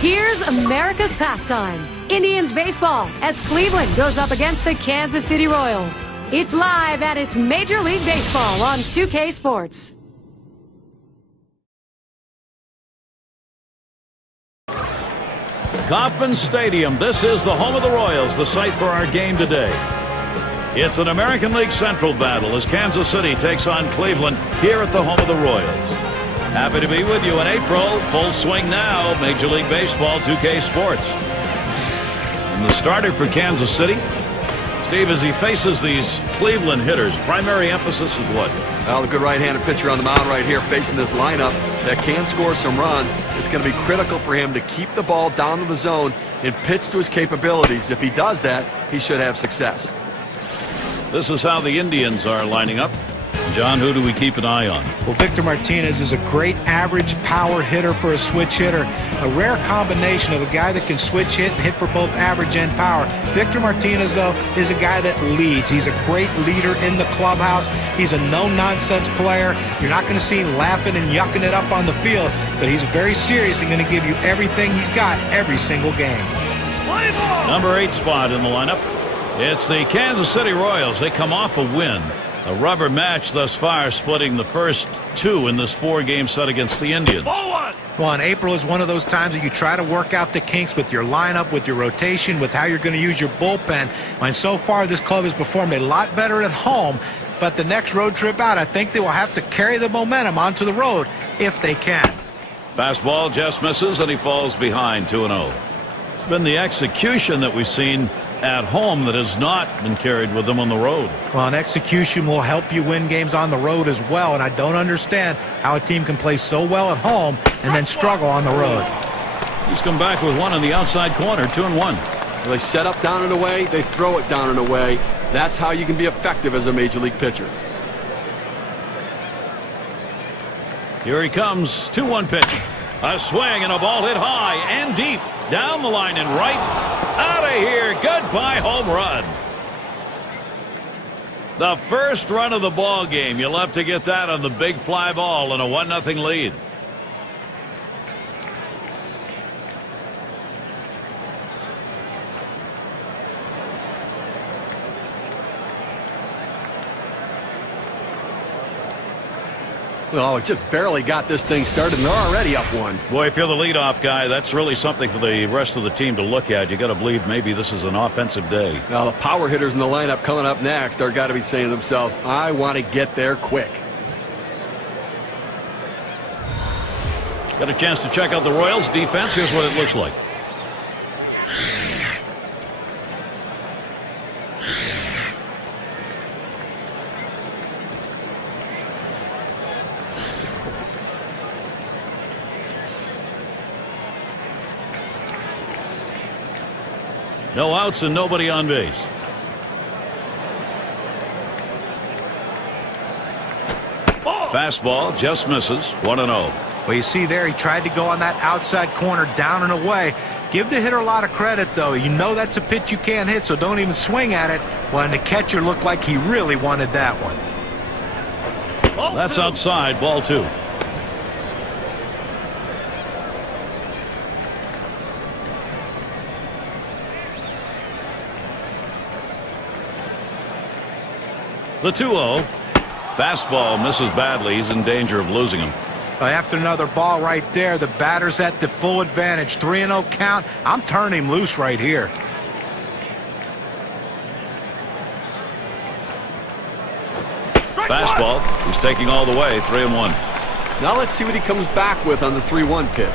Here's America's pastime, Indians baseball, as Cleveland goes up against the Kansas City Royals. It's live and it's Major League Baseball on 2K Sports. Kauffman Stadium, this is the home of the Royals, the site for our game today. It's an American League Central battle as Kansas City takes on Cleveland here at the home of the Royals. Happy to be with you in April. Full swing now, Major League Baseball 2K Sports. And the starter for Kansas City, Steve, as he faces these Cleveland hitters, primary emphasis is what? Well, the good right-handed pitcher on the mound right here facing this lineup that can score some runs. It's going to be critical for him to keep the ball down to the zone and pitch to his capabilities. If he does that, he should have success. This is how the Indians are lining up. John, who do we keep an eye on? Well, Victor Martinez is a great average power hitter for a switch hitter. A rare combination of a guy that can switch hit and hit for both average and power. Victor Martinez, though, is a guy that leads. He's a great leader in the clubhouse. He's a no-nonsense player. You're not going to see him laughing and yucking it up on the field, but he's very serious and going to give you everything he's got every single game. Number 8 spot in the lineup. It's the Kansas City Royals. They come off a win. A rubber match thus far, splitting the first 2 in this 4-game set against the Indians. Well, and April is one of those times that you try to work out the kinks with your lineup, with your rotation, with how you're going to use your bullpen. And so far, this club has performed a lot better at home. But the next road trip out, I think they will have to carry the momentum onto the road if they can. Fastball just misses, and he falls behind 2-0. It's been the execution that we've seen at home that has not been carried with them on the road. Well, an execution will help you win games on the road as well, and I don't understand how a team can play so well at home and then struggle on the road. He's come back with one in the outside corner, 2-1. Well, they set up down and away, they throw it down and away. That's how you can be effective as a major league pitcher. Here he comes, 2-1 pitch. A swing and a ball hit high and deep. Down the line and right. Out of here. Goodbye home run. The first run of the ball game. You'll have to get that on the big fly ball and a 1-0 lead. Well, it just barely got this thing started, and they're already up 1. Boy, if you're the leadoff guy, that's really something for the rest of the team to look at. You got to believe maybe this is an offensive day. Now, the power hitters in the lineup coming up next are got to be saying to themselves, I want to get there quick. Got a chance to check out the Royals defense. Here's what it looks like. No outs and nobody on base. Fastball just misses, 1-0. Well, you see there, he tried to go on that outside corner down and away. Give the hitter a lot of credit, though. You know that's a pitch you can't hit, so don't even swing at it. Well, and the catcher looked like he really wanted that one. That's outside, ball 2. The 2-0. Fastball misses badly. He's in danger of losing him. After another ball right there, the batter's at the full advantage. 3-0 count. I'm turning him loose right here. Fastball. He's taking all the way, 3-1. Now let's see what he comes back with on the 3-1 pitch.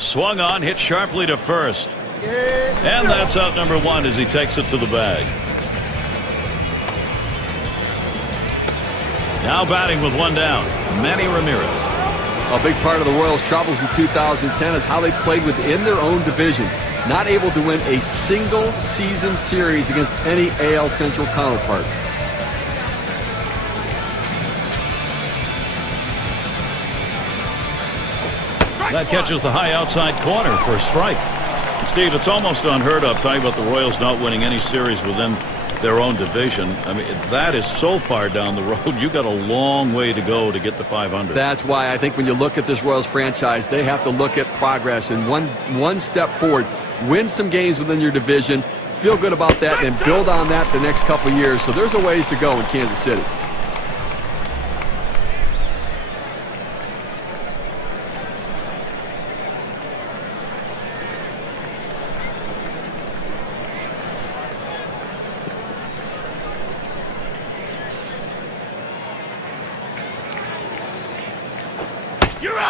Swung on, hit sharply to first. And that's out number 1 as he takes it to the bag. Now batting with 1 down, Manny Ramirez. A big part of the Royals' troubles in 2010 is how they played within their own division. Not able to win a single season series against any AL Central counterpart. That catches the high outside corner for a strike. Steve, it's almost unheard of talking about the Royals not winning any series within their own division. I mean, that is so far down the road. You got a long way to go to get to 500. That's why I think when you look at this Royals franchise, they have to look at progress and one step forward. Win some games within your division, feel good about that, and build on that the next couple of years. So there's a ways to go in Kansas City.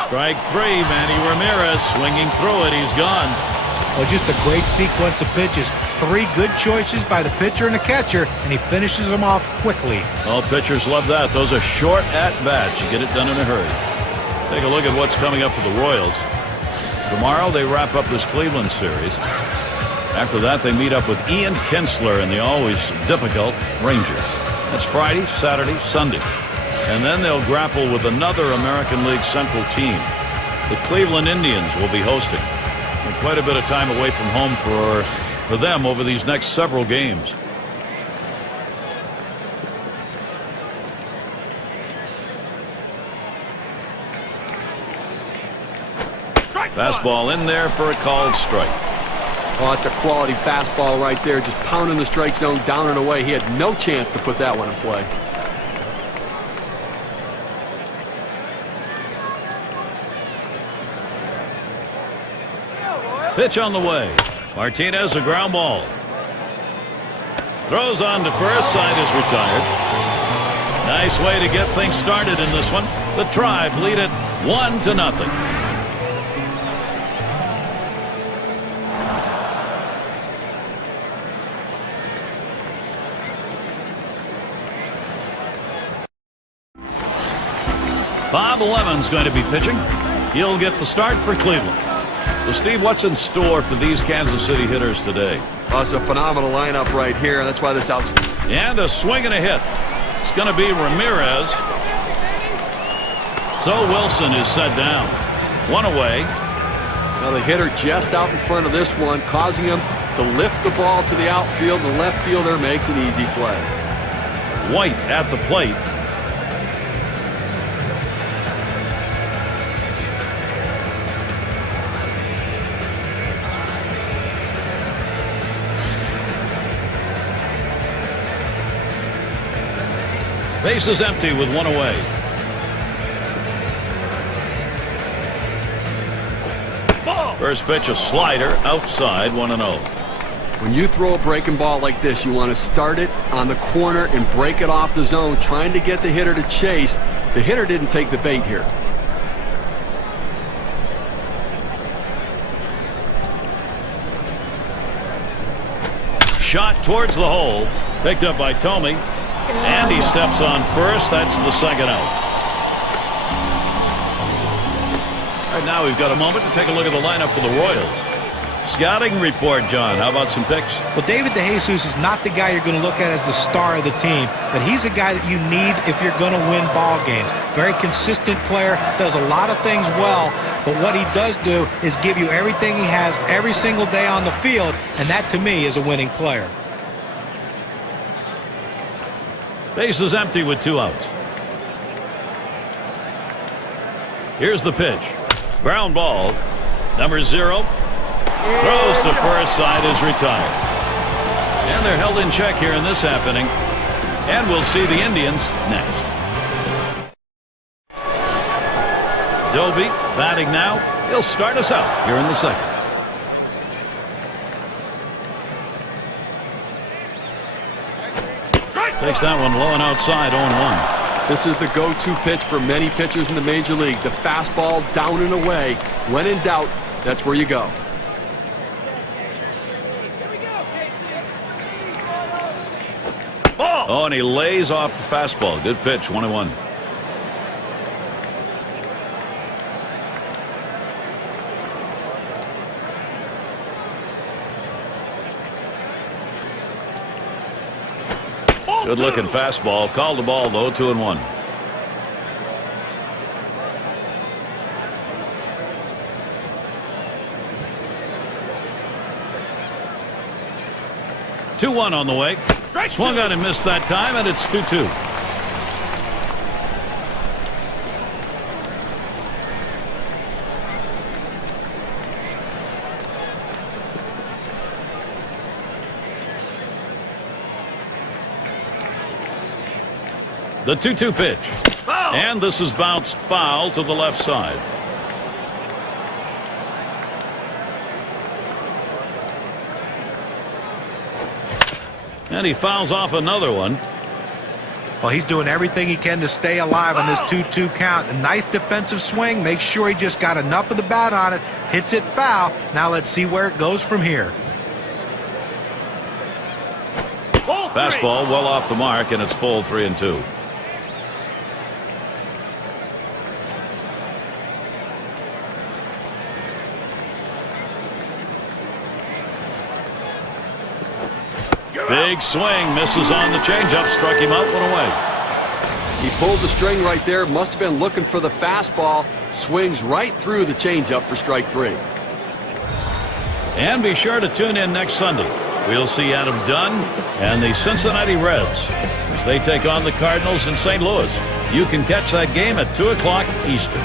Strike three, Manny Ramirez swinging through it. He's gone. Well, just a great sequence of pitches. 3 good choices by the pitcher and the catcher, and he finishes them off quickly. All pitchers love that. Those are short at-bats. You get it done in a hurry. Take a look at what's coming up for the Royals. Tomorrow they wrap up this Cleveland series. After that, they meet up with Ian Kinsler and the always difficult Rangers. That's Friday, Saturday, Sunday. And then they'll grapple with another American League Central team. The Cleveland Indians will be hosting. And quite a bit of time away from home for them over these next several games. Fastball in there for a called strike. Oh, it's a quality fastball right there, just pounding the strike zone down and away. He had no chance to put that one in play. Pitch on the way. Martinez, a ground ball. Throws on to first. Side is retired. Nice way to get things started in this one. The Tribe lead it 1-0. Bob Lemon's going to be pitching. He'll get the start for Cleveland. So, Steve, what's in store for these Kansas City hitters today? Oh, it's a phenomenal lineup right here. That's why this outstanding. And a swing and a hit. It's going to be Ramirez. So Wilson is set down. One away. Now the hitter just out in front of this one, causing him to lift the ball to the outfield. The left fielder makes an easy play. White at the plate. Base is empty with one away. First pitch, a slider outside, 1-0. When you throw a breaking ball like this, you want to start it on the corner and break it off the zone, trying to get the hitter to chase. The hitter didn't take the bait here. Shot towards the hole. Picked up by Tomey. And he steps on first. That's the second out. All right, now we've got a moment to take a look at the lineup for the Royals. Scouting report, John. How about some picks? Well, David DeJesus is not the guy you're going to look at as the star of the team, but he's a guy that you need if you're going to win ball games. Very consistent player, does a lot of things well, but what he does do is give you everything he has every single day on the field, and that to me is a winning player. Base is empty with 2 outs. Here's the pitch. Ground ball. Number 0. Throws to first. Side is retired. And they're held in check here in this half inning. And we'll see the Indians next. Doby batting now. He'll start us out here in the second. Takes that one low and outside, 0-1. This is the go-to pitch for many pitchers in the Major League. The fastball down and away. When in doubt, that's where you go. Oh, and he lays off the fastball. Good pitch, 1-1. Good looking fastball. Called the ball though, 2-1. 2-1 on the way. Swung on and missed that time, and it's 2-2. The 2-2 pitch. Foul. And this is bounced foul to the left side. And he fouls off another one. Well, he's doing everything he can to stay alive on this 2-2 count. A nice defensive swing. Make sure he just got enough of the bat on it. Hits it foul. Now let's see where it goes from here. Fastball well off the mark, and it's full 3-2. Big swing, misses on the changeup, struck him out, one away. He pulled the string right there, must have been looking for the fastball, swings right through the changeup for strike 3. And be sure to tune in next Sunday. We'll see Adam Dunn and the Cincinnati Reds as they take on the Cardinals in St. Louis. You can catch that game at 2 o'clock Eastern.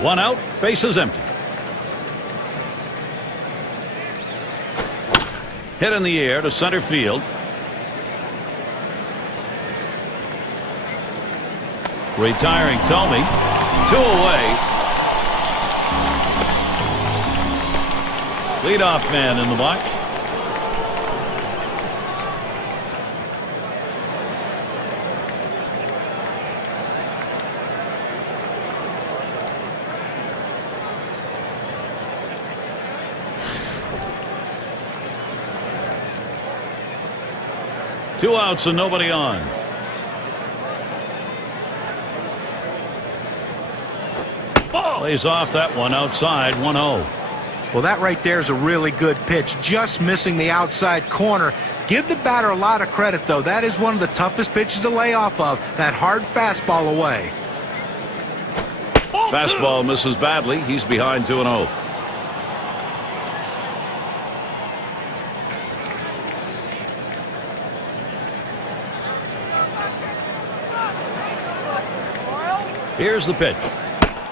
One out, bases empty. Hit in the air to center field. Retiring Tomey. 2 away. Leadoff man in the box. Two outs and nobody on. Plays off that one outside, 1-0. Well, that right there is a really good pitch, just missing the outside corner. Give the batter a lot of credit, though. That is one of the toughest pitches to lay off of, that hard fastball away. Fastball misses badly. He's behind 2-0. Here's the pitch.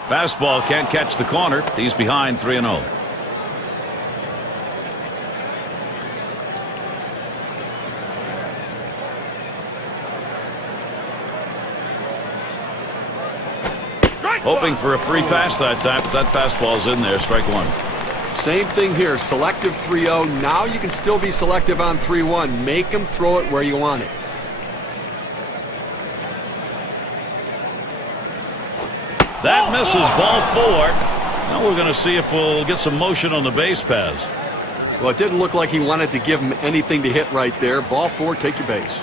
Fastball can't catch the corner. He's behind 3-0. Hoping for a free pass that time, but that fastball's in there. Strike 1. Same thing here. Selective 3-0. Now you can still be selective on 3-1. Make him throw it where you want it. That misses, ball 4. Now we're going to see if we'll get some motion on the base pass. Well, it didn't look like he wanted to give him anything to hit right there. Ball 4, take your base.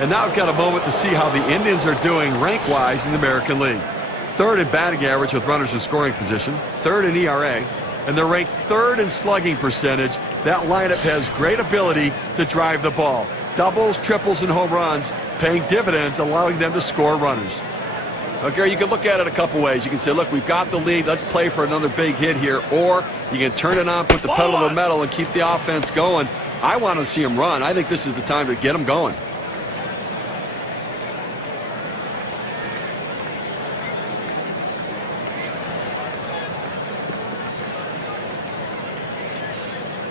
And now I've got a moment to see how the Indians are doing rank-wise in the American League. 3rd in batting average with runners in scoring position, 3rd in ERA, and they're ranked 3rd in slugging percentage. That lineup has great ability to drive the ball. Doubles, triples, and home runs, paying dividends, allowing them to score runners. Well, Gary, you can look at it a couple ways. You can say, look, we've got the lead. Let's play for another big hit here. Or you can turn it on, put the pedal to the metal, and keep the offense going. I want to see him run. I think this is the time to get him going.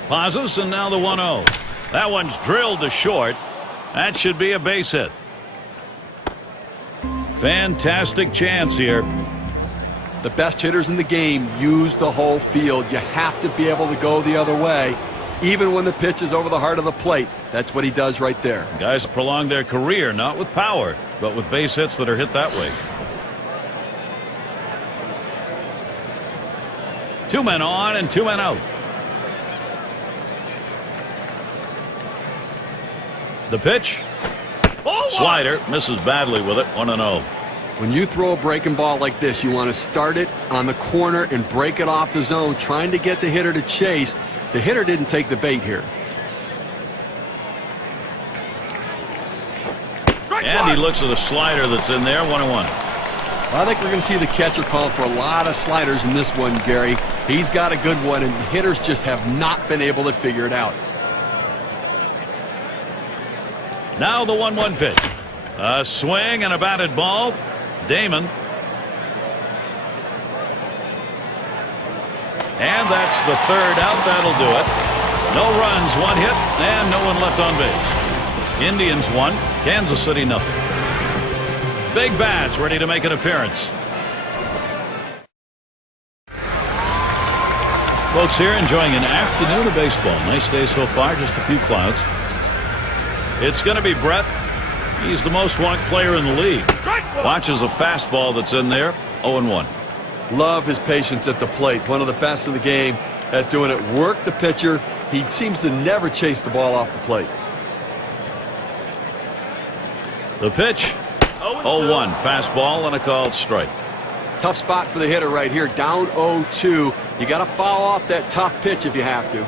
Pauses, and now the 1-0. That one's drilled to short. That should be a base hit. Fantastic chance here. The best hitters in the game use the whole field. You have to be able to go the other way, even when the pitch is over the heart of the plate. That's what he does right there. Guys prolong their career, not with power, but with base hits that are hit that way. 2 men on and 2 men out. The pitch. Slider misses badly with it. 1-0. When you throw a breaking ball like this, you want to start it on the corner and break it off the zone, trying to get the hitter to chase. The hitter didn't take the bait here. And he looks at a slider that's in there, 1-1. I think we're going to see the catcher call for a lot of sliders in this one, Gary. He's got a good one, and hitters just have not been able to figure it out. Now the 1-1 pitch. A swing and a batted ball. Damon. And that's the third out. That'll do it. No runs, 1 hit, and no one left on base. Indians 1, Kansas City nothing. Big Bats ready to make an appearance. Folks here enjoying an afternoon of baseball. Nice day so far, just a few clouds. It's going to be Brett. He's the most walked player in the league. Watches a fastball that's in there, 0-1. Love his patience at the plate. One of the best in the game at doing it. Work the pitcher. He seems to never chase the ball off the plate. The pitch, 0-1. Fastball and a called strike. Tough spot for the hitter right here. Down 0-2. You got to foul off that tough pitch if you have to.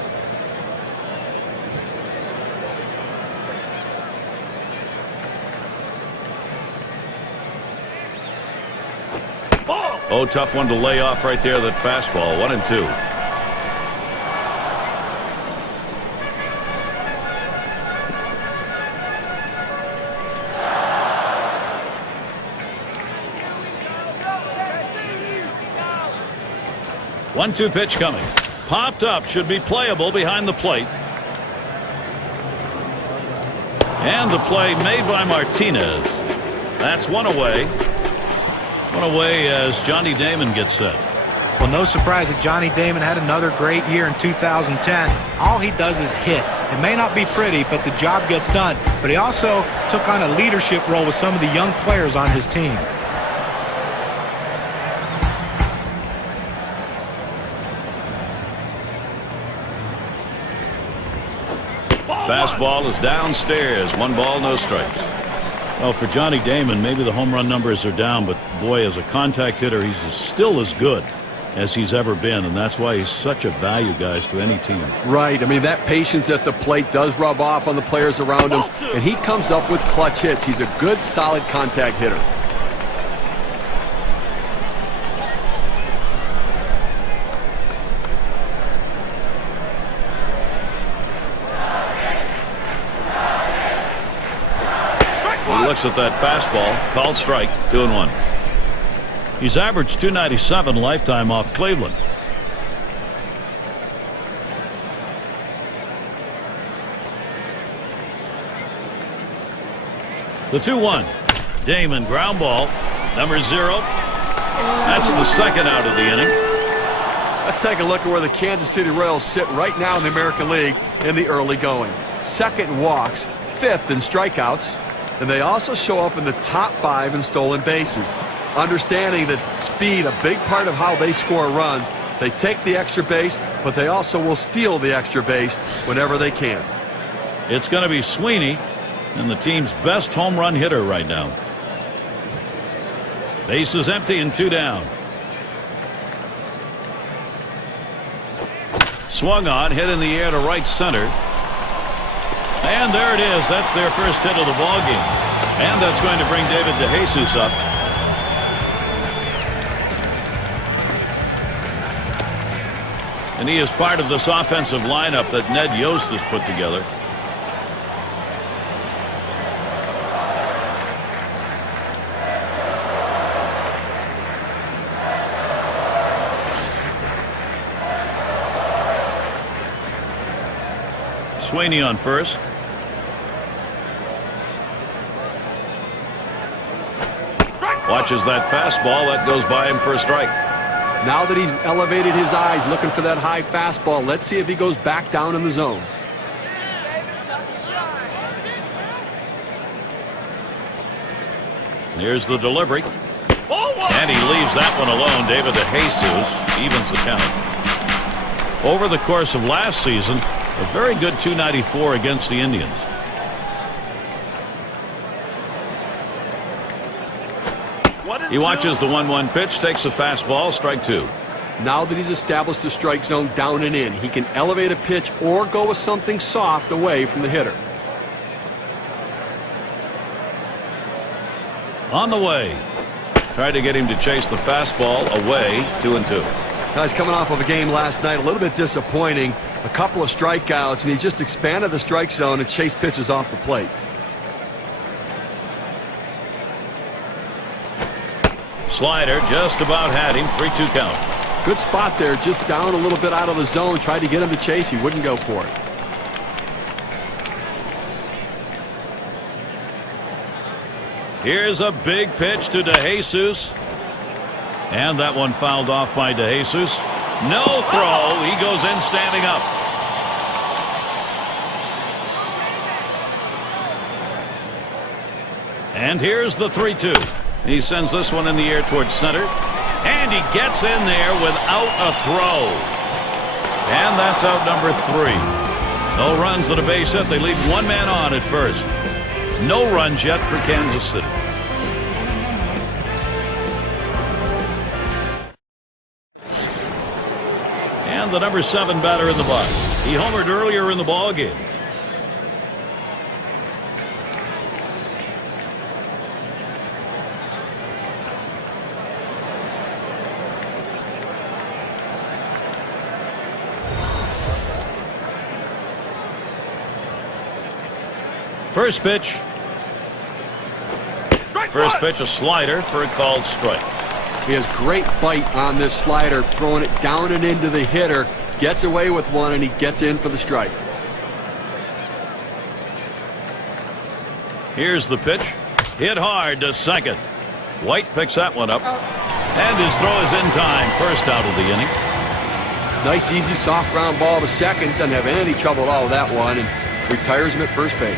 Oh, tough one to lay off right there, that fastball. 1-2. One-two pitch coming. Popped up. Should be playable behind the plate. And the play made by Martinez. That's one away. One away as Johnny Damon gets set. Well, no surprise that Johnny Damon had another great year in 2010. All he does is hit. It may not be pretty, but the job gets done. But he also took on a leadership role with some of the young players on his team. Fastball is downstairs. 1 ball, no strikes. Well, for Johnny Damon, maybe the home run numbers are down, but boy, as a contact hitter, he's still as good as he's ever been, and that's why he's such a value, guys, to any team. Right. I mean, that patience at the plate does rub off on the players around him, and he comes up with clutch hits. He's a good, solid contact hitter. He looks at that fastball, called strike, 2-1. He's averaged .297 lifetime off Cleveland. The 2-1. Damon, ground ball, number 0. That's the second out of the inning. Let's take a look at where the Kansas City Royals sit right now in the American League in the early going. 2nd in walks, 5th in strikeouts. And they also show up in the top 5 in stolen bases. Understanding that speed, a big part of how they score runs. They take the extra base, but they also will steal the extra base whenever they can. It's going to be Sweeney, and the team's best home run hitter right now. Base is empty and 2 down. Swung on, hit in the air to right center. And there it is. That's their first hit of the ball game. And that's going to bring David DeJesus up. And he is part of this offensive lineup that Ned Yost has put together. Sweeney on first. Watches that fastball. That goes by him for a strike. Now that he's elevated his eyes looking for that high fastball, let's see if he goes back down in the zone. Here's the delivery. And he leaves that one alone. David DeJesus evens the count. Over the course of last season, a very good .294 against the Indians. He watches the 1-1 pitch, takes a fastball, strike 2. Now that he's established the strike zone down and in, he can elevate a pitch or go with something soft away from the hitter. On the way. Tried to get him to chase the fastball away. 2-2. Now he's coming off of a game last night, a little bit disappointing. A couple of strikeouts, and he just expanded the strike zone and chased pitches off the plate. Slider just about had him. 3-2 count. Good spot there, just down a little bit out of the zone. Tried to get him to chase. He wouldn't go for it. Here's a big pitch to DeJesus. And that one fouled off by DeJesus. No throw. He goes in standing up. And here's the 3-2. He sends this one in the air towards center. And he gets in there without a throw. And that's out number 3. No runs at a base hit. They leave one man on at first. No runs yet for Kansas City. And the number 7 batter in the box. He homered earlier in the ball game. First pitch. First pitch, a slider for a called strike. He has great bite on this slider, throwing it down and into the hitter. Gets away with one, and he gets in for the strike. Here's the pitch. Hit hard to second. White picks that one up. And his throw is in time. First out of the inning. Nice, easy, soft ground ball to second. Doesn't have any trouble at all with that one, and retires him at first base.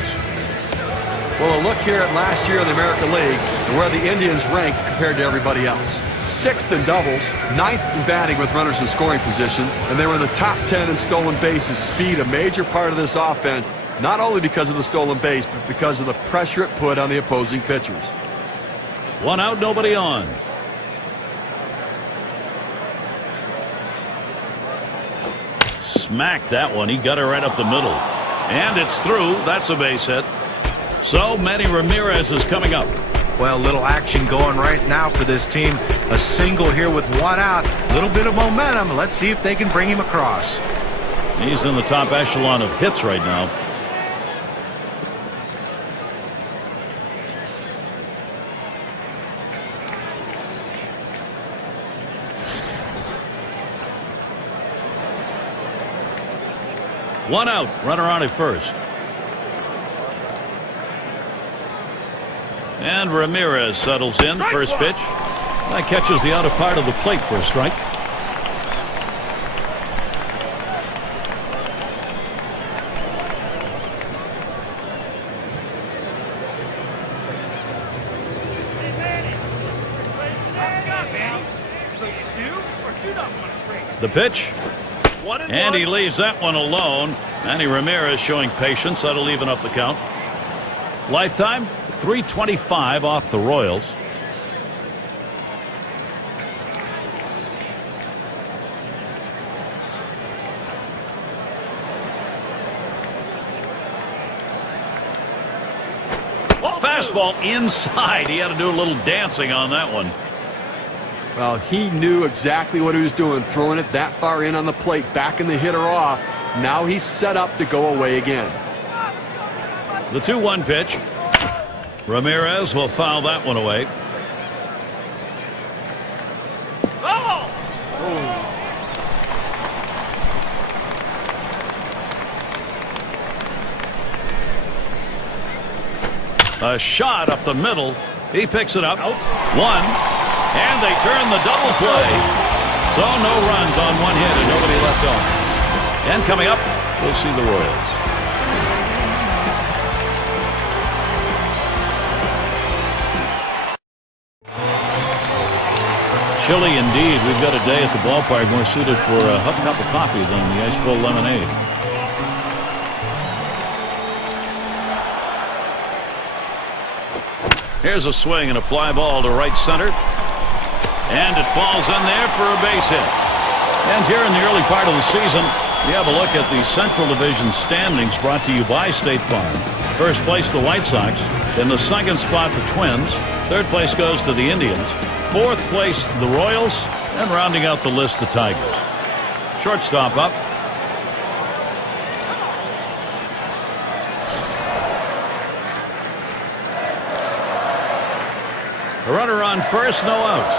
Well, a look here at last year in the American League and where the Indians ranked compared to everybody else. 6th in doubles, 9th in batting with runners in scoring position, and they were in the top 10 in stolen bases. Speed, a major part of this offense, not only because of the stolen base, but because of the pressure it put on the opposing pitchers. One out, nobody on. Smacked that one. He got it right up the middle. And it's through. That's a base hit. So Manny Ramirez is coming up. Well, little action going right now for this team. A single here with one out. Little bit of momentum. Let's see if they can bring him across. He's in the top echelon of hits right now. One out. Runner on at first. And Ramirez settles in. First pitch. That catches the outer part of the plate for a strike. The pitch. And he leaves that one alone. Manny Ramirez showing patience. That'll even up the count. Lifetime, .325 off the Royals. Fastball inside. He had to do a little dancing on that one. Well, he knew exactly what he was doing, throwing it that far in on the plate, backing the hitter off. Now he's set up to go away again. The 2-1 pitch. Ramirez will foul that one away. A shot up the middle. He picks it up. One. And they turn the double play. So no runs on one hit and nobody left on. And coming up, we'll see the Royals. Chilly indeed. We've got a day at the ballpark more suited for a hot cup of coffee than the ice cold lemonade. Here's a swing and a fly ball to right center. And it falls in there for a base hit. And here in the early part of the season, we have a look at the Central Division standings brought to you by State Farm. First place, the White Sox. In the second spot, the Twins. Third place goes to the Indians. Fourth place, the Royals. And rounding out the list, the Tigers. Shortstop up. A runner on first, no outs.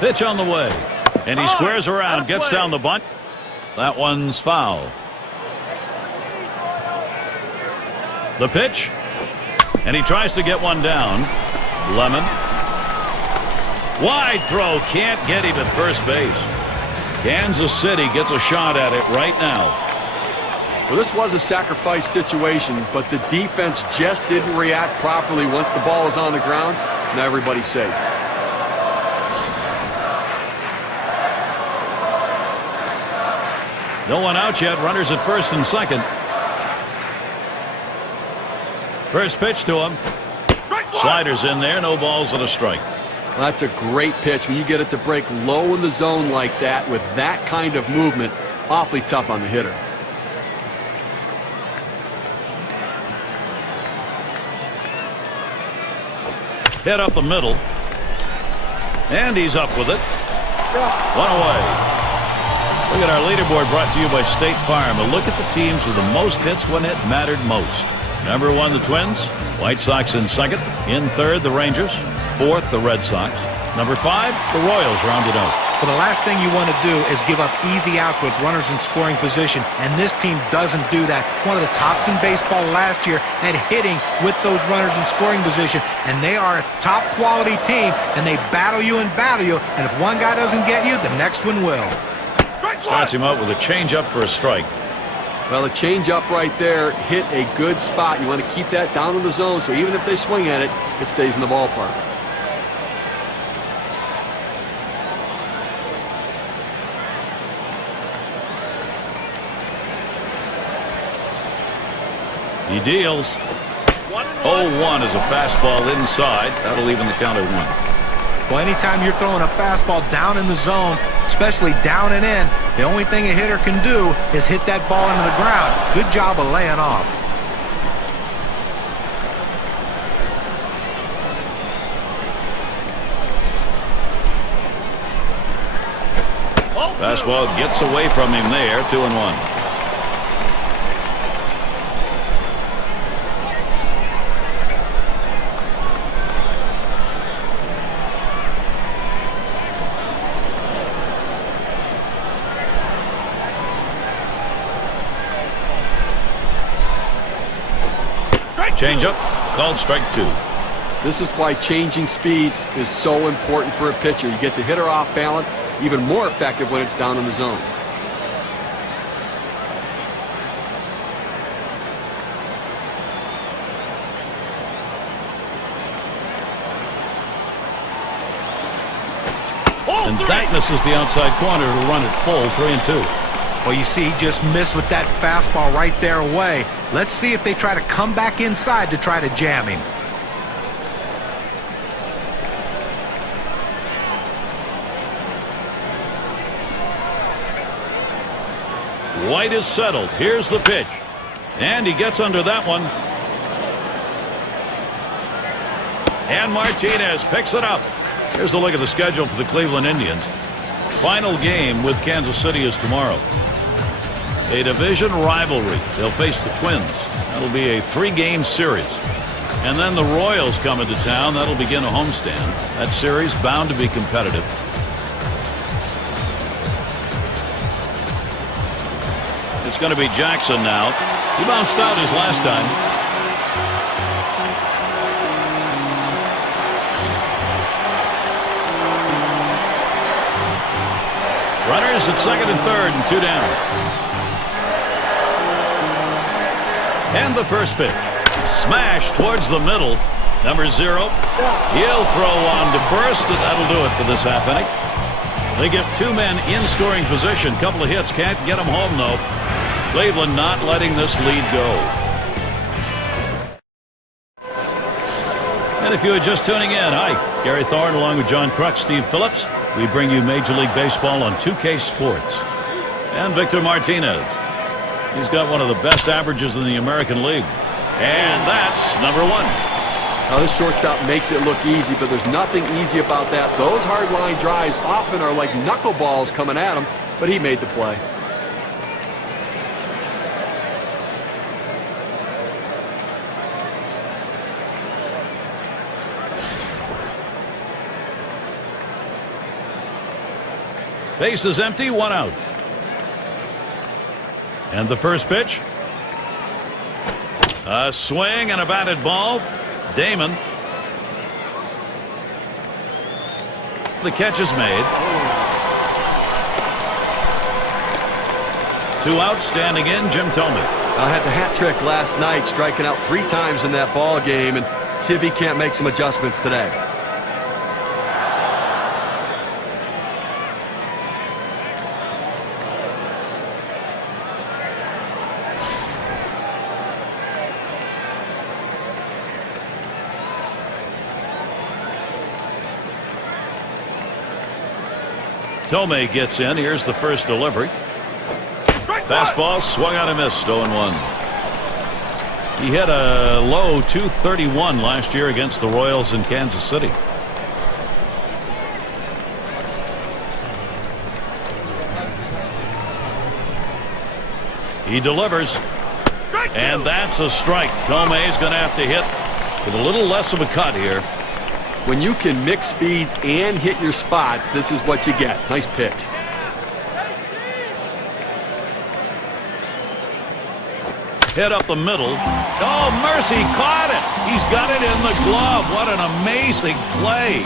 Pitch on the way. And he squares around, gets down the bunt. That one's foul. The pitch. And he tries to get one down. Lemon. Wide throw. Can't get him at first base. Kansas City gets a shot at it right now. Well, this was a sacrifice situation, but the defense just didn't react properly once the ball was on the ground. Now everybody's safe. No one out yet. Runners at first and second. First pitch to him. Sliders in there. No balls and a strike. Well, that's a great pitch when you get it to break low in the zone like that with that kind of movement. Awfully tough on the hitter. Hit up the middle. And he's up with it. One away. Look at our leaderboard brought to you by State Farm. A look at the teams with the most hits when it mattered most. Number 1, the Twins. White Sox in second. In third, the Rangers. Fourth, the Red Sox. Number 5, the Royals rounded out. But the last thing you want to do is give up easy outs with runners in scoring position, and this team doesn't do that. One of the tops in baseball last year at hitting with those runners in scoring position, and they are a top quality team, and they battle you, and if one guy doesn't get you, the next one will. Starts him out with a changeup for a strike. Well, a changeup right there hit a good spot. You want to keep that down in the zone, so even if they swing at it, it stays in the ballpark. He deals. 0-1 is a fastball inside. That'll even the count at 1. Well, anytime you're throwing a fastball down in the zone, especially down and in, the only thing a hitter can do is hit that ball into the ground. Good job of laying off. Fastball gets away from him there. 2-1. Changeup, called strike 2. This is why changing speeds is so important for a pitcher. You get the hitter off balance, even more effective when it's down in the zone. And that misses the outside corner to run it full. 3-2. Well, you see, he just missed with that fastball right there away. Let's see if they try to come back inside to try to jam him. White is settled. Here's the pitch. And he gets under that one. And Martinez picks it up. Here's a look at the schedule for the Cleveland Indians. Final game with Kansas City is tomorrow. A division rivalry. They'll face the Twins. That'll be a 3-game series. And then the Royals come into town. That'll begin a homestand. That series bound to be competitive. It's going to be Jackson now. He bounced out his last time. Runners at second and third and 2 down. And the first pitch. Smash towards the middle. Number 0. He'll throw on to first, and that'll do it for this half inning. They get 2 men in scoring position. Couple of hits. Can't get them home, though. Cleveland not letting this lead go. And if you are just tuning in, hi, Gary Thorne along with John Kruk, Steve Phillips. We bring you Major League Baseball on 2K Sports. And Victor Martinez. He's got one of the best averages in the American League. And that's number 1. Now, this shortstop makes it look easy, but there's nothing easy about that. Those hard line drives often are like knuckleballs coming at him, but he made the play. Base is empty, 1 out. And the first pitch. A swing and a batted ball. Damon. The catch is made. 2 out, standing in, Jim Thome. Had the hat trick last night, striking out 3 times in that ball game, and see if he can't make some adjustments today. Thome gets in. Here's the first delivery. Fastball swung out and missed. 0-1. He hit a low 231 last year against the Royals in Kansas City. He delivers. And that's a strike. Thome's going to have to hit with a little less of a cut here. When you can mix speeds and hit your spots, this is what you get. Nice pitch. Hit up the middle. Oh, mercy, caught it. He's got it in the glove. What an amazing play.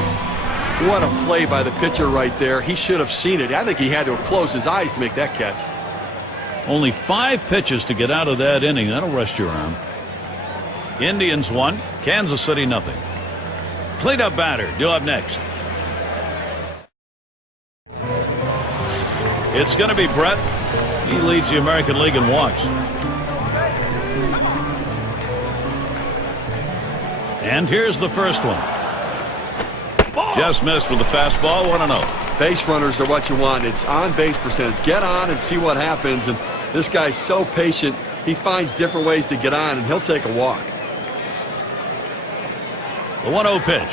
What a play by the pitcher right there. He should have seen it. I think he had to have closed his eyes to make that catch. Only 5 pitches to get out of that inning. That'll rest you around. Indians 1, Kansas City nothing. Cleanup batter due up next. It's going to be Brett. He leads the American League in walks. And here's the first one. Just missed with the fastball. 1-0. Base runners are what you want. It's on base percentage. Get on and see what happens. And this guy's so patient. He finds different ways to get on, and he'll take a walk. The 1-0 pitch.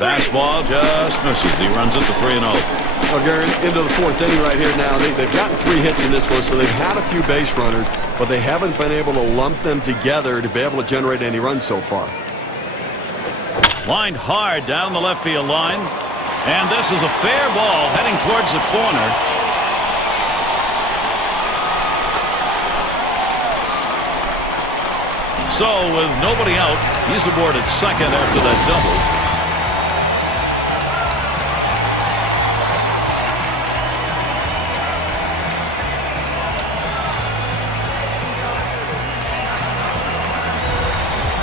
Fastball just misses. He runs it to 3-0. Well, Gary, into the 4th inning right here now. They've gotten 3 hits in this one, so they've had a few base runners, but they haven't been able to lump them together to be able to generate any runs so far. Lined hard down the left field line. And this is a fair ball heading towards the corner. So with nobody out, he's aboard at second after that double.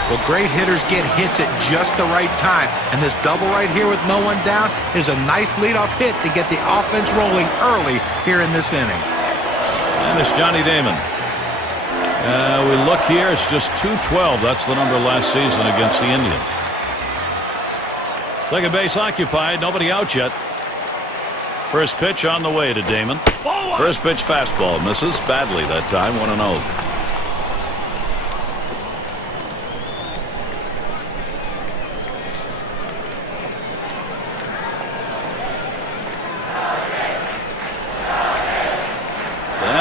Well, great hitters get hits at just the right time. And this double right here with no one down is a nice leadoff hit to get the offense rolling early here in this inning. And it's Johnny Damon. We look here, it's just 212. That's the number last season against the Indians. Second base occupied, nobody out yet. First pitch on the way to Damon. First pitch fastball, misses badly that time. 1-0.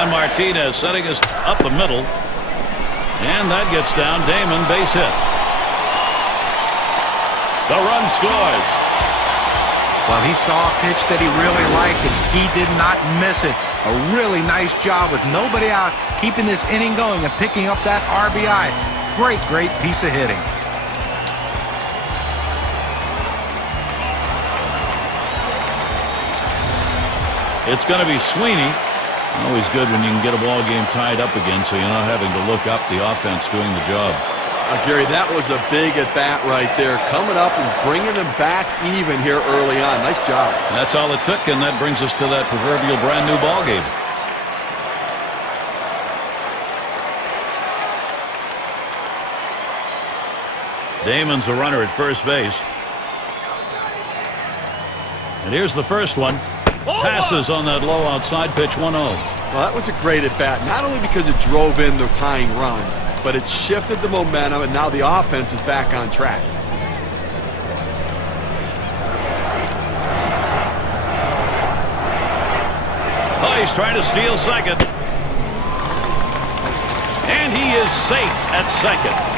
Martinez setting us up the middle, and that gets down. Damon, base hit. The run scores. Well, he saw a pitch that he really liked, and he did not miss it. A really nice job with nobody out, keeping this inning going and picking up that RBI. Great piece of hitting. It's going to be Sweeney. Always good when you can get a ball game tied up again, so you're not having to look up the offense doing the job. Gary, that was a big at-bat right there. Coming up and bringing them back even here early on. Nice job. That's all it took, and that brings us to that proverbial brand-new ball game. Damon's a runner at first base. And here's the first one. Passes on that low outside pitch, 1-0. Well, that was a great at-bat, not only because it drove in the tying run, but it shifted the momentum, and now the offense is back on track. Oh, he's trying to steal second. And he is safe at second.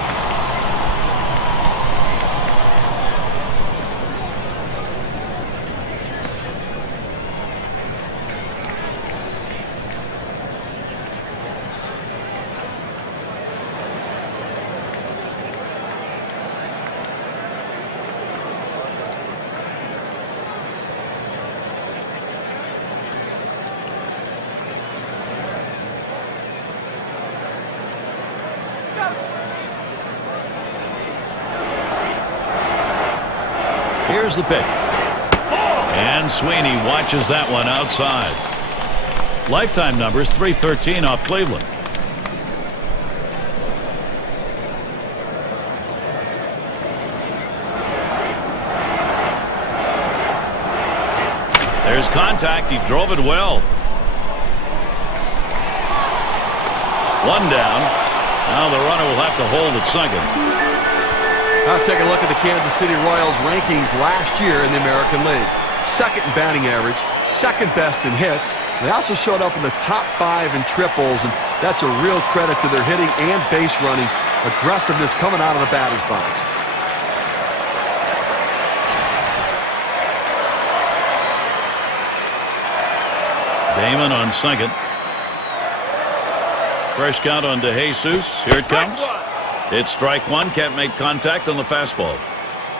Here's the pitch. And Sweeney watches that one outside. Lifetime numbers 313 off Cleveland. There's contact. He drove it well. One down. Now the runner will have to hold at second. Now take a look at the Kansas City Royals rankings last year in the American League. Second in batting average, second best in hits. They also showed up in the top 5 in triples, and that's a real credit to their hitting and base running. Aggressiveness coming out of the batter's box. Damon on second. Fresh count on DeJesus. Here it comes. It's strike one. Can't make contact on the fastball.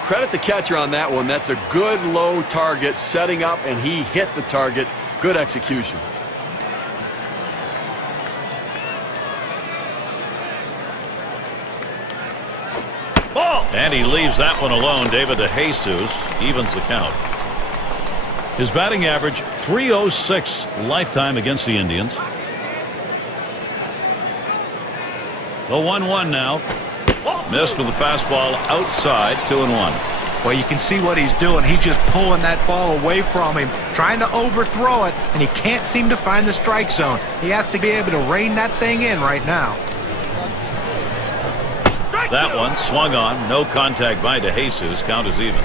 Credit the catcher on that one. That's a good low target setting up, and he hit the target. Good execution. And he leaves that one alone. David DeJesus evens the count. His batting average 306 lifetime against the Indians. The 1-1 now. Missed with the fastball outside, 2-1. Well, you can see what he's doing. He's just pulling that ball away from him, trying to overthrow it, and he can't seem to find the strike zone. He has to be able to rein that thing in right now. That one swung on. No contact by DeJesus. Count is even.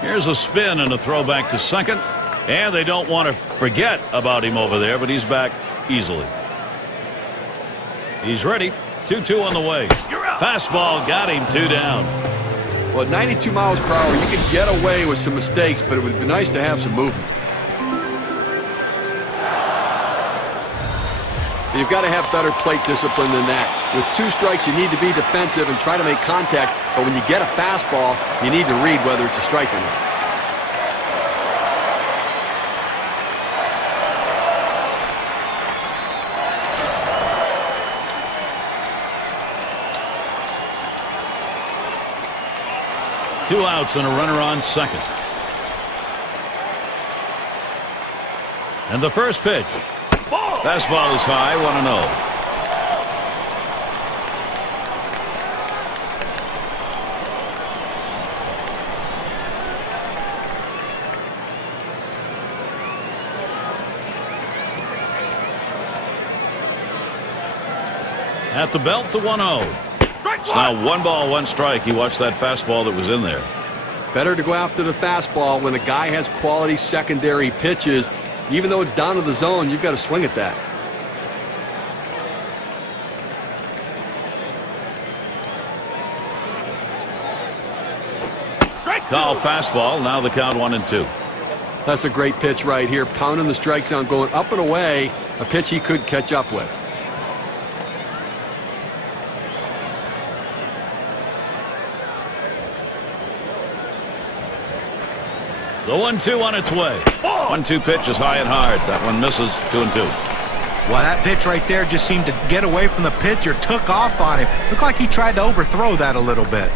Here's a spin and a throw back to second. And they don't want to forget about him over there, but he's back easily. He's ready. 2-2 on the way. Fastball got him, 2 down. Well, at 92 miles per hour, you can get away with some mistakes, but it would be nice to have some movement. You've got to have better plate discipline than that. With 2 strikes, you need to be defensive and try to make contact, but when you get a fastball, you need to read whether it's a strike or not. Two outs and a runner on second. And the first pitch. Fastball is high, 1-0. At the belt, the 1-0. It's now 1 ball, 1 strike. He watched that fastball that was in there. Better to go after the fastball when a guy has quality secondary pitches. Even though it's down to the zone, you've got to swing at that. Call fastball. Now the count 1-2. That's a great pitch right here. Pounding the strike zone, going up and away. A pitch he could catch up with. The 1-2 on its way. 1-2 pitch is high and hard. That one misses. 2-2. Well, that pitch right there just seemed to get away from the pitcher, took off on him. Looked like he tried to overthrow that a little bit.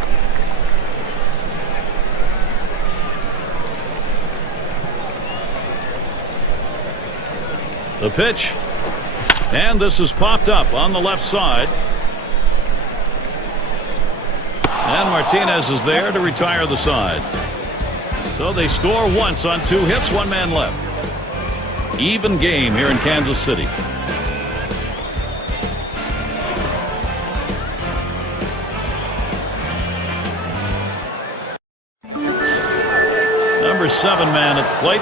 The pitch. And this is popped up on the left side. And Martinez is there to retire the side. So they score once on 2 hits, 1 man left. Even game here in Kansas City. Number 7 man at the plate.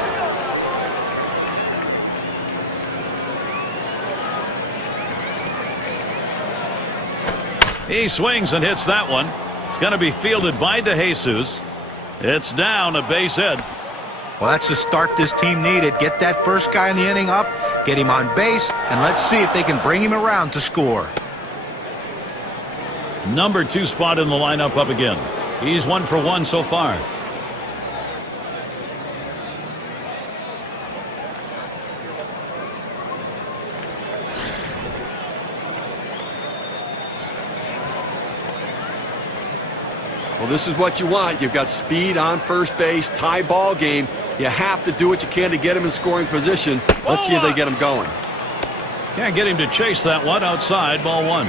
He swings and hits that one. It's going to be fielded by DeJesus. It's down, a base hit. Well, that's the start this team needed. Get that first guy in the inning up, get him on base, and let's see if they can bring him around to score. Number 2 spot in the lineup up again. He's 1 for 1 so far. Well, this is what you want. You've got speed on first base, tie ball game. You have to do what you can to get him in scoring position. Let's see if they get him going. Can't get him to chase that one outside. Ball 1.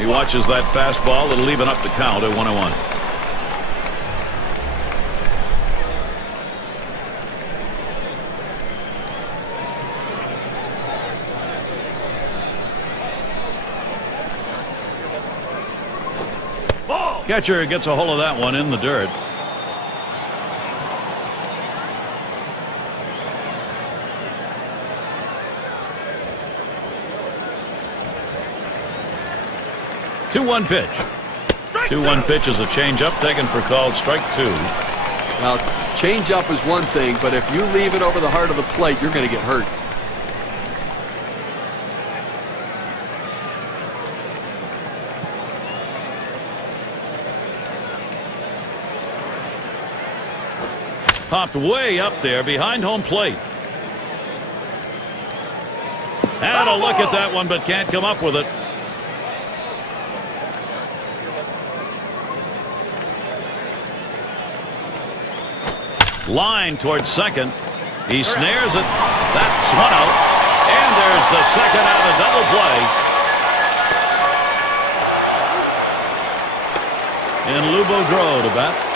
He watches that fastball. It'll even up the count at 1-1. Catcher gets a hold of that one in the dirt. Two 2-1 pitch. 2-1 pitch is a changeup taken for called strike 2. Now, changeup is one thing, but if you leave it over the heart of the plate, you're going to get hurt. Popped way up there behind home plate. Had a look at that one, but can't come up with it. Line towards second. He snares it. That's one out. And there's the second out, a double play. And Lou Boudreau to bat.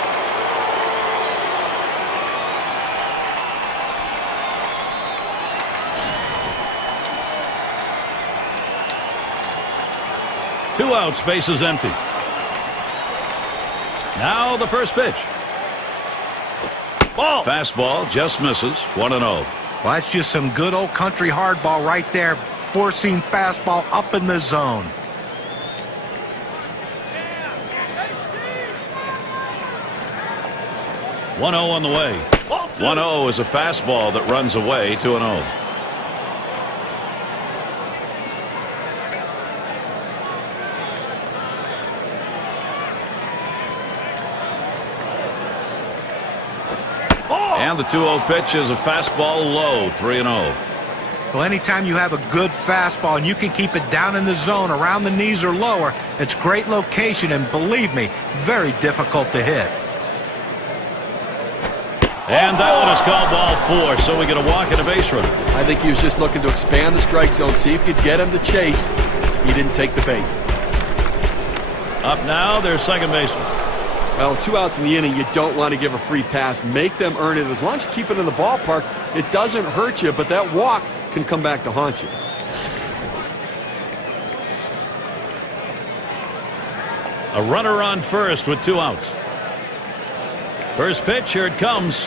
Two outs, bases empty. Now the first pitch. Ball. Fastball just misses. 1-0. Well, that's just some good old country hardball right there. Forcing fastball up in the zone. One 0 on the way. 1-0 is a fastball that runs away. 2-0. And the 2-0 pitch is a fastball low. 3-0. Well, anytime you have a good fastball and you can keep it down in the zone around the knees or lower, it's great location and, believe me, very difficult to hit. And that one is called ball 4, so we get a walk and a base runner. I think he was just looking to expand the strike zone, see if he could get him to chase. He didn't take the bait. Up now, there's second baseman. Well, 2 outs in the inning, you don't want to give a free pass. Make them earn it. As long as you keep it in the ballpark, it doesn't hurt you, but that walk can come back to haunt you. A runner on first with 2 outs. First pitch, here it comes.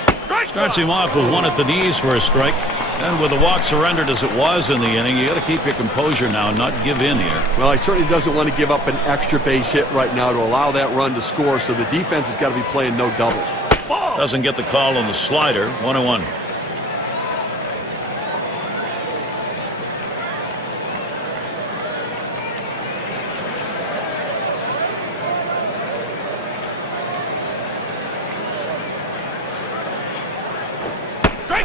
Starts him off with one at the knees for a strike. And with the walk surrendered as it was in the inning, you got to keep your composure now and not give in here. Well, he certainly doesn't want to give up an extra base hit right now to allow that run to score, so the defense has got to be playing no doubles. Doesn't get the call on the slider. 1-1.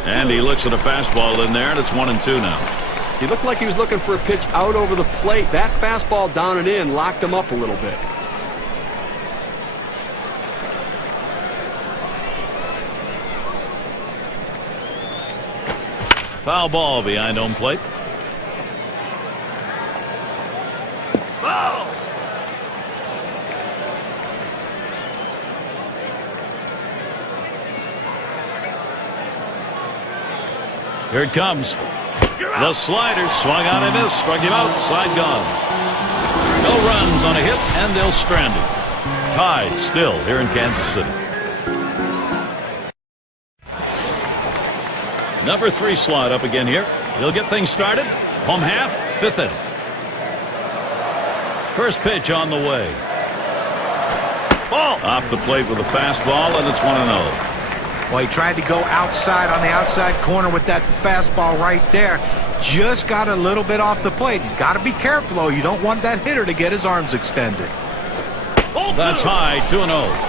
And he looks at a fastball in there, and it's 1-2 now. He looked like he was looking for a pitch out over the plate. That fastball down and in locked him up a little bit. Foul ball behind home plate. Oh! Here it comes. The slider swung on and missed. Struck him out. Side gone. No runs on a hit, and they'll strand him. Tied still here in Kansas City. Number 3 slot up again here. He'll get things started. Home half, 5th inning. First pitch on the way. Ball. Off the plate with a fastball, and it's 1-0. Well, he tried to go outside on the outside corner with that fastball right there. Just got a little bit off the plate. He's got to be careful, though. You don't want that hitter to get his arms extended. That's high, 2-0.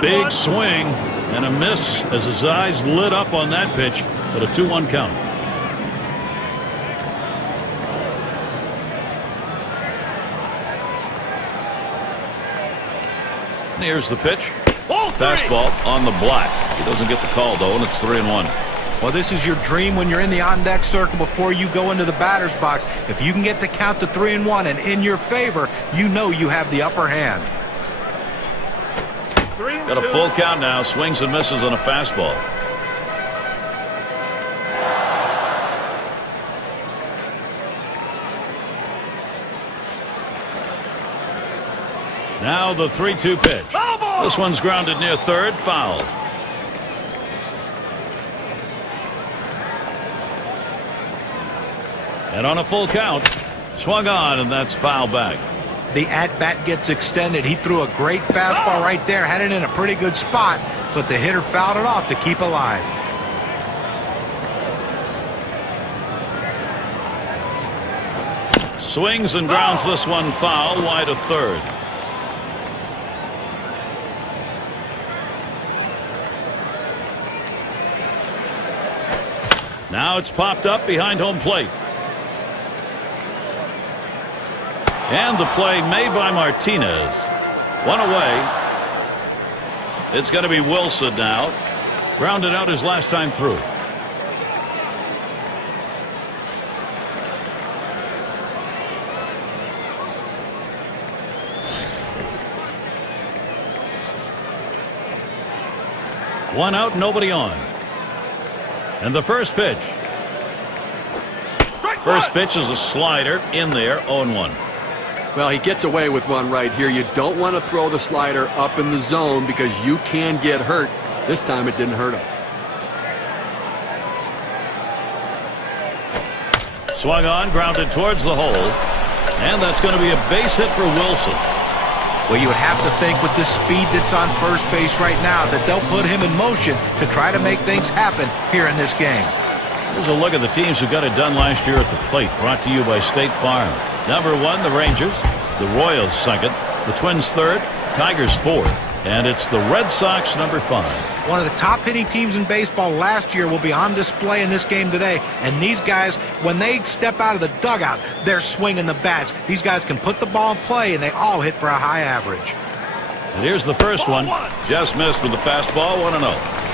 Big swing and a miss as his eyes lit up on that pitch, but a 2-1 count. And here's the pitch. Fastball on the block. He doesn't get the call, though, and it's 3-1. Well, this is your dream when you're in the on-deck circle before you go into the batter's box. If you can get the count to 3-1 and in your favor, you know you have the upper hand. Got a full count now. Swings and misses on a fastball. Now the 3-2 pitch. This one's grounded near third. Foul. And on a full count, swung on, and that's foul back. The at-bat gets extended. He threw a great fastball right there, had it in a pretty good spot, but the hitter fouled it off to keep alive. Swings and grounds this one foul, wide of third. Now it's popped up behind home plate. And the play made by Martinez. One away. It's going to be Wilson now. Grounded out his last time through. One out, nobody on. And the first pitch. First pitch is a slider in there, 0-1. Well, he gets away with one right here. You don't want to throw the slider up in the zone because you can get hurt. This time it didn't hurt him. Swung on, grounded towards the hole. And that's going to be a base hit for Wilson. Well, you would have to think with the speed that's on first base right now that they'll put him in motion to try to make things happen here in this game. Here's a look at the teams who got it done last year at the plate. Brought to you by State Farm. Number 1, the Rangers. The Royals second. The Twins third. Tigers fourth. And it's the Red Sox number 5. One of the top hitting teams in baseball last year will be on display in this game today. And these guys, when they step out of the dugout, they're swinging the bats. These guys can put the ball in play, and they all hit for a high average. And here's the first one. Just missed with the fastball, 1-0.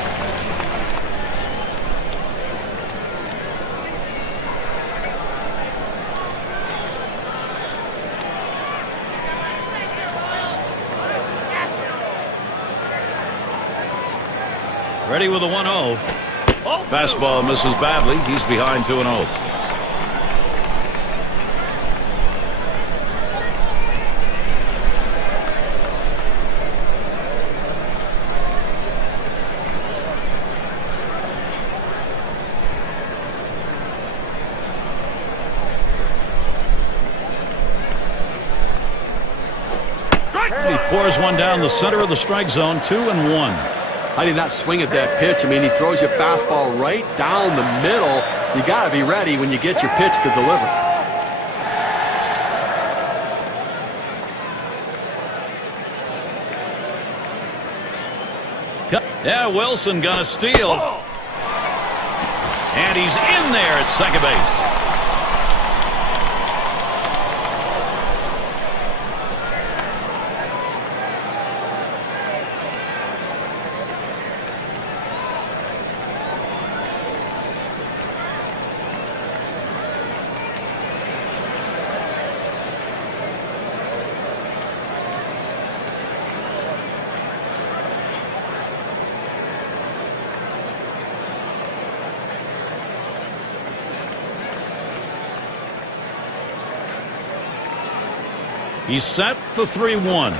Ready with a 1-0. Fastball misses badly. He's behind 2-0. He pours one down the center of the strike zone, 2-1. I did not swing at that pitch. I mean, he throws your fastball right down the middle. You got to be ready when you get your pitch to deliver. Yeah, Wilson gonna steal. And he's in there at second base. He's set the 3-1.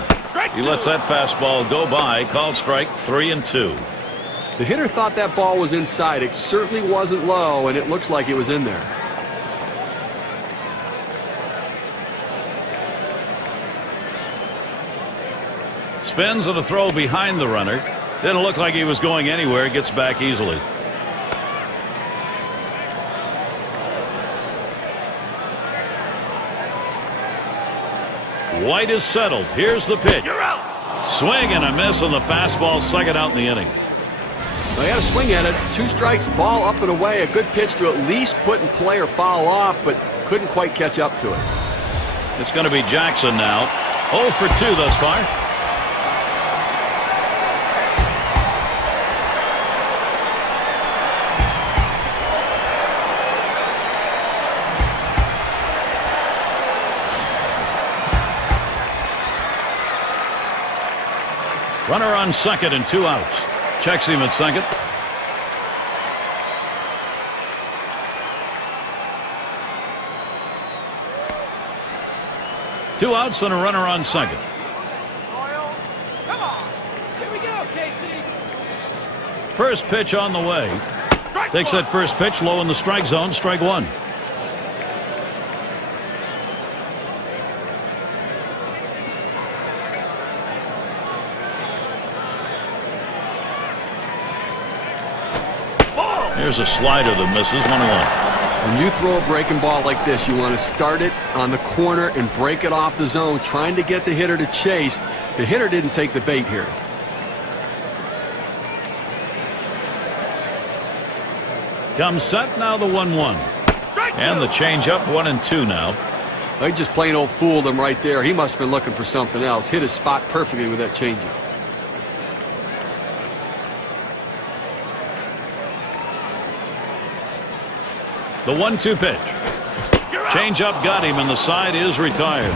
He lets that fastball go by. Called strike 3-2. The hitter thought that ball was inside. It certainly wasn't low, and it looks like it was in there. Spins and a throw behind the runner. Didn't look like he was going anywhere. Gets back easily. White is settled. Here's the pitch. You're out. Swing and a miss on the fastball. Second out in the inning. They had a swing at it. 2 strikes, ball up and away. A good pitch to at least put in play or foul off, but couldn't quite catch up to it. It's going to be Jackson now. 0 for 2 thus far. Runner on second and 2 outs. Checks him at second. Two outs and a runner on second. Come on. Here we go, Casey. First pitch on the way. Takes that first pitch low in the strike zone. Strike one. Here's a slider that misses. 1-1. When you throw a breaking ball like this, you want to start it on the corner and break it off the zone, trying to get the hitter to chase. The hitter didn't take the bait here. Comes set now the 1-1. And the changeup 1-2 now. They just plain old fooled him right there. He must have been looking for something else. Hit his spot perfectly with that changeup. The 1-2 pitch. Changeup got him, and the side is retired.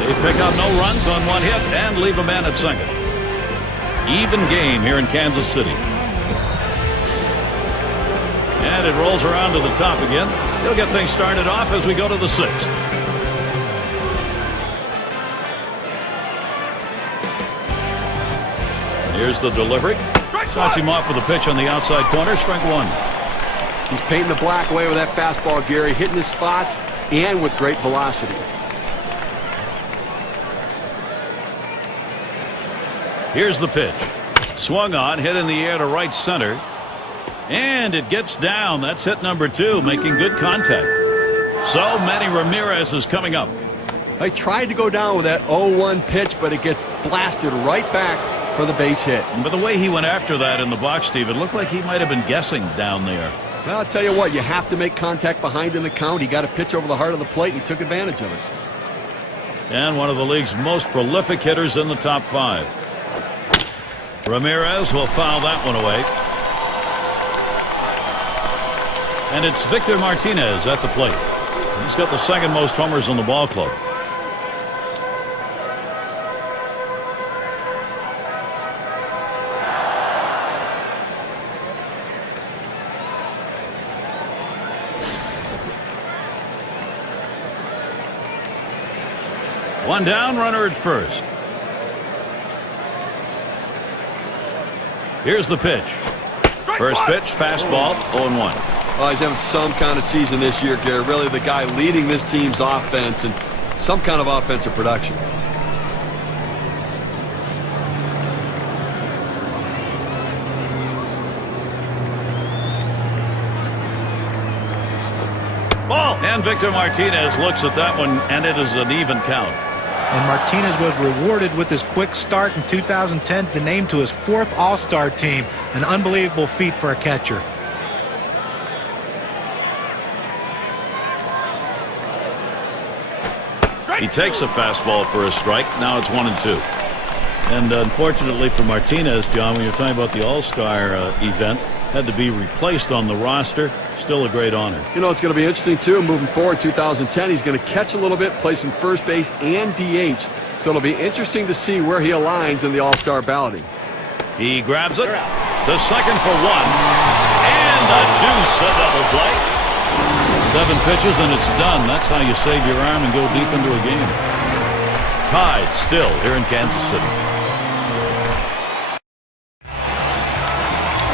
They pick up no runs on one hit and leave a man at second. Even game here in Kansas City. And it rolls around to the top again. He'll get things started off as we go to the 6th. And here's the delivery. Starts him off with a pitch on the outside corner. Strike one. He's painting the black away with that fastball, Gary, hitting his spots and with great velocity. Here's the pitch. Swung on, hit in the air to right center. And it gets down. That's hit number 2, making good contact. So Manny Ramirez is coming up. They tried to go down with that 0-1 pitch, but it gets blasted right back for the base hit. But the way he went after that in the box, Steve, it looked like he might have been guessing down there. Well, I'll tell you what, you have to make contact behind in the count. He got a pitch over the heart of the plate, and he took advantage of it. And one of the league's most prolific hitters in the top 5. Ramirez will foul that one away. And it's Victor Martinez at the plate. He's got the second most homers in the ball club. One down, runner at first. Here's the pitch. First pitch, fastball, 0-1. Oh, he's having some kind of season this year, Gary. Really the guy leading this team's offense and some kind of offensive production. Ball. And Victor Martinez looks at that one, and it is an even count. and Martinez was rewarded with his quick start in 2010 to name to his 4th All-Star team. An unbelievable feat for a catcher. He takes a fastball for a strike. Now it's 1-2. And unfortunately for Martinez, John, when you're talking about the All-Star event, had to be replaced on the roster. Still a great honor. You know, it's going to be interesting, too, moving forward. 2010, he's going to catch a little bit, play some first base and DH. So it'll be interesting to see where he aligns in the All-Star balloting. He grabs it. The second for 1. And a deuce, a double play. 7 pitches and it's done. That's how you save your arm and go deep into a game. Tied still here in Kansas City.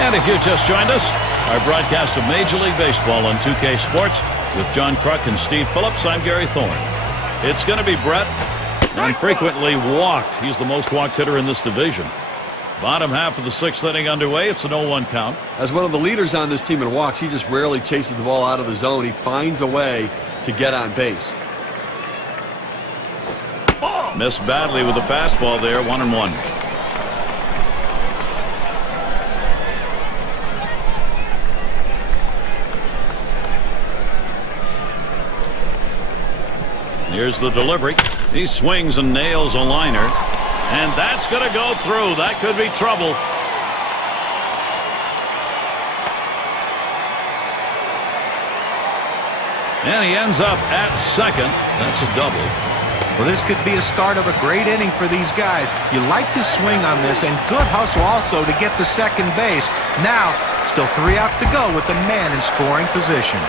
And if you just joined us, our broadcast of Major League Baseball on 2K Sports with John Kruk and Steve Phillips. I'm Gary Thorne. It's going to be Brett, and frequently walked. He's the most walked hitter in this division. Bottom half of the 6th inning underway. It's an 0-1 count. As one of the leaders on this team in walks, he just rarely chases the ball out of the zone. He finds a way to get on base. Missed badly with the fastball there. 1-1. Here's the delivery. He swings and nails a liner. And that's going to go through. That could be trouble. And he ends up at second. That's a double. Well, this could be a start of a great inning for these guys. You like to swing on this, and good hustle also to get to second base. Now, still 3 outs to go with the man in scoring position.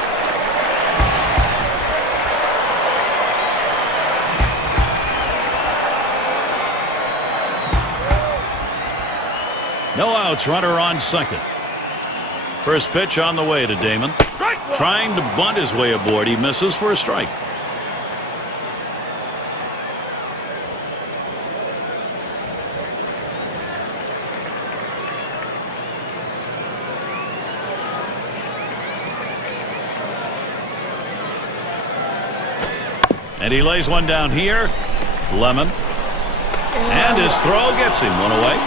No outs, runner on second. First pitch on the way to Damon. Trying to bunt his way aboard. He misses for a strike. And he lays one down here. Lemon. And his throw gets him one away.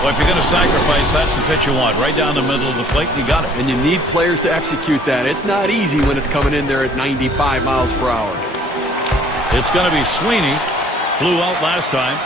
Well, if you're going to sacrifice, that's the pitch you want. Right down the middle of the plate, and you got it. And you need players to execute that. It's not easy when it's coming in there at 95 miles per hour. It's going to be Sweeney. Flew out last time.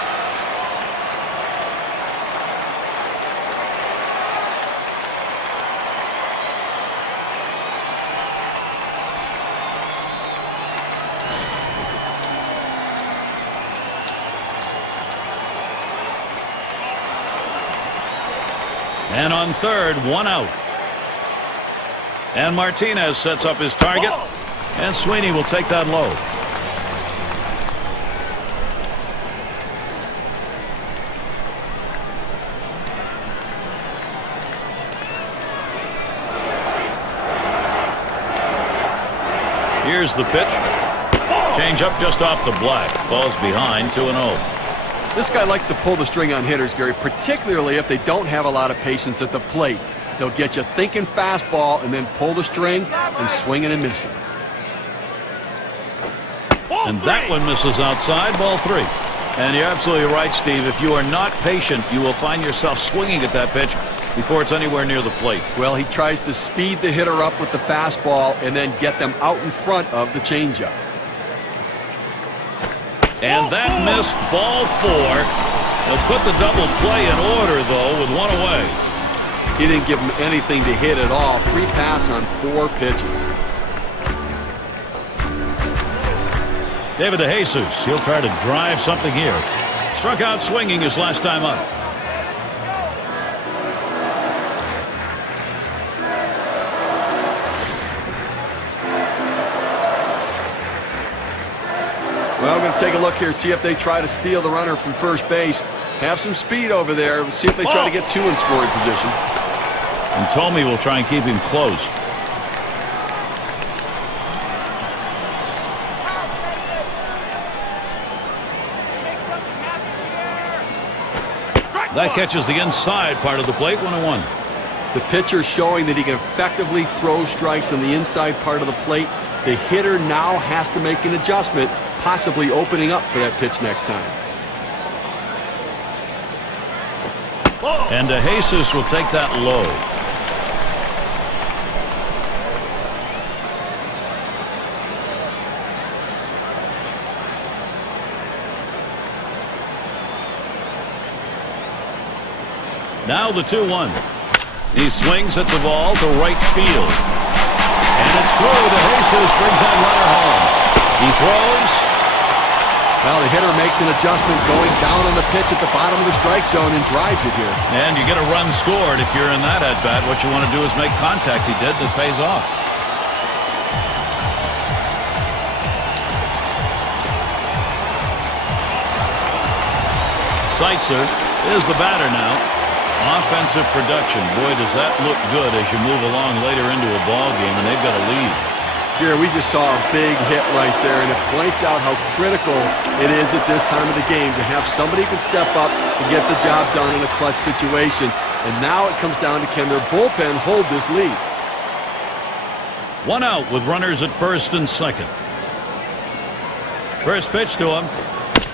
And on third, 1 out. And Martinez sets up his target. And Sweeney will take that low. Here's the pitch. Change up just off the black. Falls behind 2-0. This guy likes to pull the string on hitters, Gary, particularly if they don't have a lot of patience at the plate. They'll get you thinking fastball and then pull the string and swinging and missing. And that one misses outside. Ball 3. And you're absolutely right, Steve. If you are not patient, you will find yourself swinging at that pitch before it's anywhere near the plate. Well, he tries to speed the hitter up with the fastball and then get them out in front of the changeup. And that missed. Ball 4. They'll put the double play in order, though, with 1 away. He didn't give him anything to hit at all. Free pass on 4 pitches. David DeJesus, he'll try to drive something here. Struck out swinging his last time up. Well, we're going to take a look here, see if they try to steal the runner from first base. Have some speed over there. See if they try to get 2 in scoring position. And Tomey will try and keep him close. That catches the inside part of the plate. 1-1. The pitcher showing that he can effectively throw strikes on the inside part of the plate. The hitter now has to make an adjustment, possibly opening up for that pitch next time. And Jesus will take that low. Now the 2-1. He swings at the ball to right field. And it's through to Jesus, brings that runner home. He throws. Well, the hitter makes an adjustment going down on the pitch at the bottom of the strike zone and drives it here. And you get a run scored if you're in that at-bat. What you want to do is make contact. He did. That pays off. Seitzer is the batter now. Offensive production. Boy, does that look good as you move along later into a ball game, and they've got a lead. Here, we just saw a big hit right there, and it points out how critical it is at this time of the game to have somebody who can step up and get the job done in a clutch situation. And now it comes down to can their bullpen hold this lead. 1 out with runners at first and second. First pitch to him.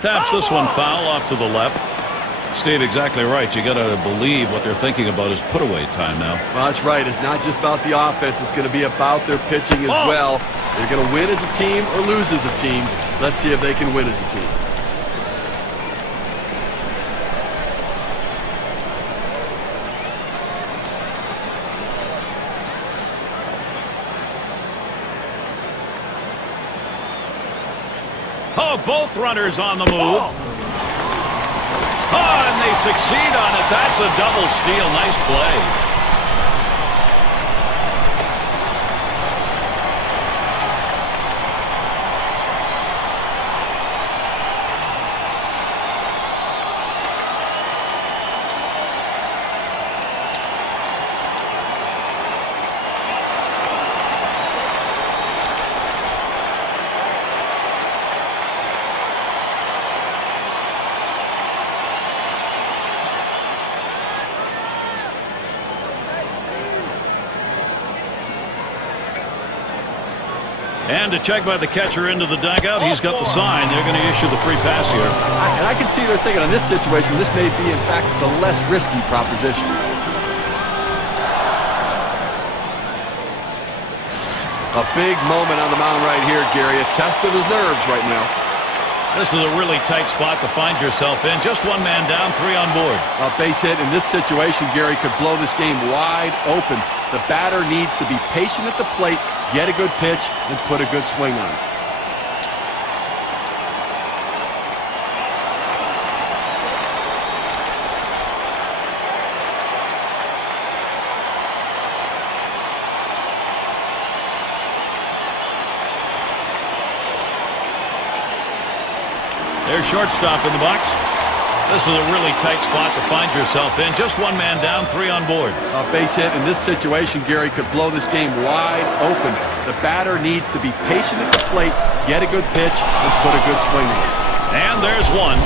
Taps this one foul off to the left. Steve, exactly right. You got to believe what they're thinking about is put away time now. Well, that's right. It's not just about the offense. It's going to be about their pitching as well. They're going to win as a team or lose as a team. Let's see if they can win as a team. Oh, both runners on the move. Oh, and they succeed on it. That's a double steal. Nice play. And a check by the catcher into the dugout. He's got the sign. They're going to issue the free pass here. And I can see they're thinking in this situation, this may be, in fact, the less risky proposition. A big moment on the mound right here, Gary. A test of his nerves right now. This is a really tight spot to find yourself in. Just one man down, 3 on board. A base hit in this situation, Gary, could blow this game wide open. The batter needs to be patient at the plate, get a good pitch, and put a good swing on it. There's shortstop in the box. This is a really tight spot to find yourself in. Just one man down, 3 on board. A base hit in this situation, Gary, could blow this game wide open. The batter needs to be patient at the plate, get a good pitch, and put a good swing on it. And there's one.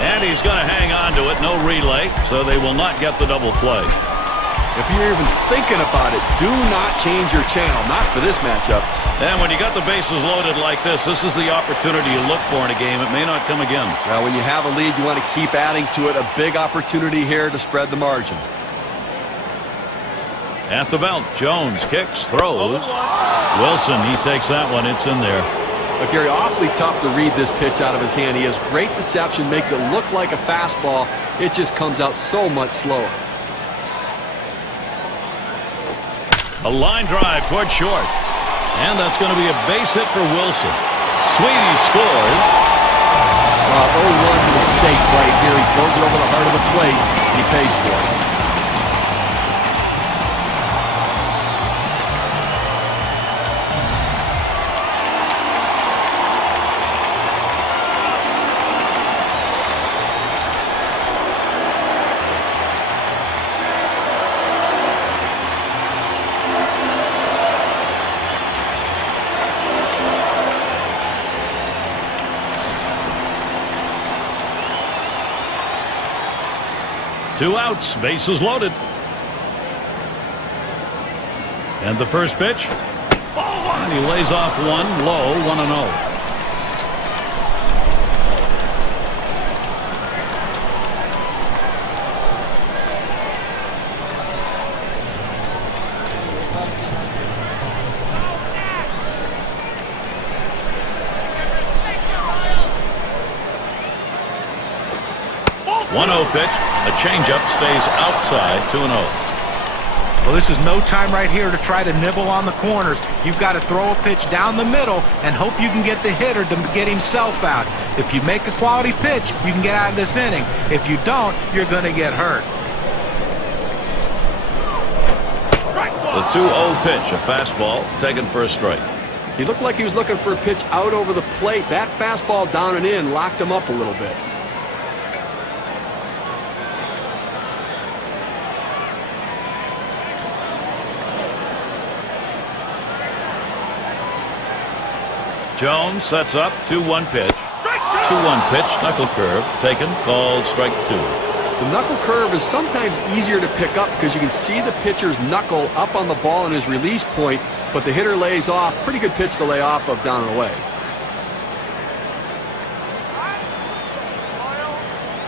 And he's going to hang on to it. No relay, so they will not get the double play. If you're even thinking about it, do not change your channel. Not for this matchup. And when you got the bases loaded like this is the opportunity you look for in a game. It may not come again. Well, when you have a lead, you want to keep adding to it. A big opportunity here to spread the margin. At the belt, Jones kicks, throws. Wilson, he takes that one. It's in there. But Gary, awfully tough to read this pitch out of his hand. He has great deception, makes it look like a fastball. It just comes out so much slower. A line drive toward short. And that's going to be a base hit for Wilson. Sweetie scores. 0-1 mistake right here. He throws it over the heart of the plate. He pays for it. Two outs, bases loaded. And the first pitch. And he lays off one, low, 1-0. 1-0 pitch. A changeup stays outside. 2-0. Well, this is no time right here to try to nibble on the corners. You've got to throw a pitch down the middle and hope you can get the hitter to get himself out. If you make a quality pitch, you can get out of this inning. If you don't, you're going to get hurt. The 2-0 pitch, a fastball taken for a strike. He looked like he was looking for a pitch out over the plate. That fastball down and in locked him up a little bit. Jones sets up. 2-1 pitch. 2-1 pitch. Knuckle curve taken. Called strike 2. The knuckle curve is sometimes easier to pick up because you can see the pitcher's knuckle up on the ball in his release point, but the hitter lays off. Pretty good pitch to lay off of down and away.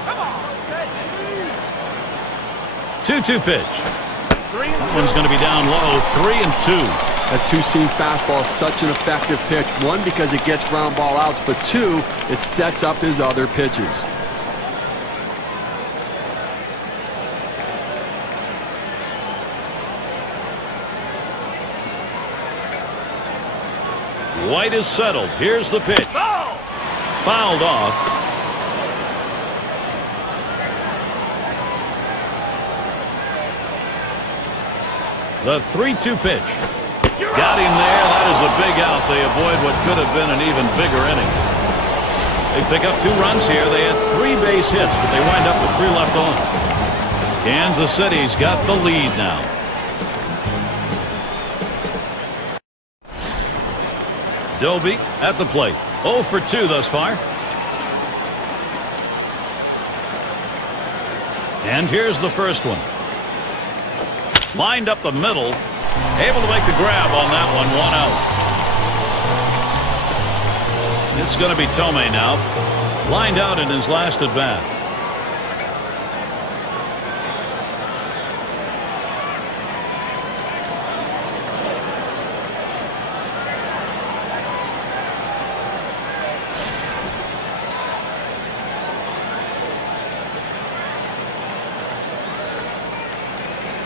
Come on. 2-2 pitch. That one's going to be down low. 3-2. That two-seam fastball is such an effective pitch. One, because it gets ground ball outs, but two, it sets up his other pitches. White is settled. Here's the pitch. Fouled off. The 3-2 pitch. Got him there. That is a big out. They avoid what could have been an even bigger inning. They pick up 2 runs here. They had 3 base hits, but they wind up with 3 left on. Kansas City's got the lead now. Doby at the plate. 0 for 2 thus far. And here's the first one. Lined up the middle. Able to make the grab on that one. 1 out. It's going to be Tomei now. Lined out in his last at bat.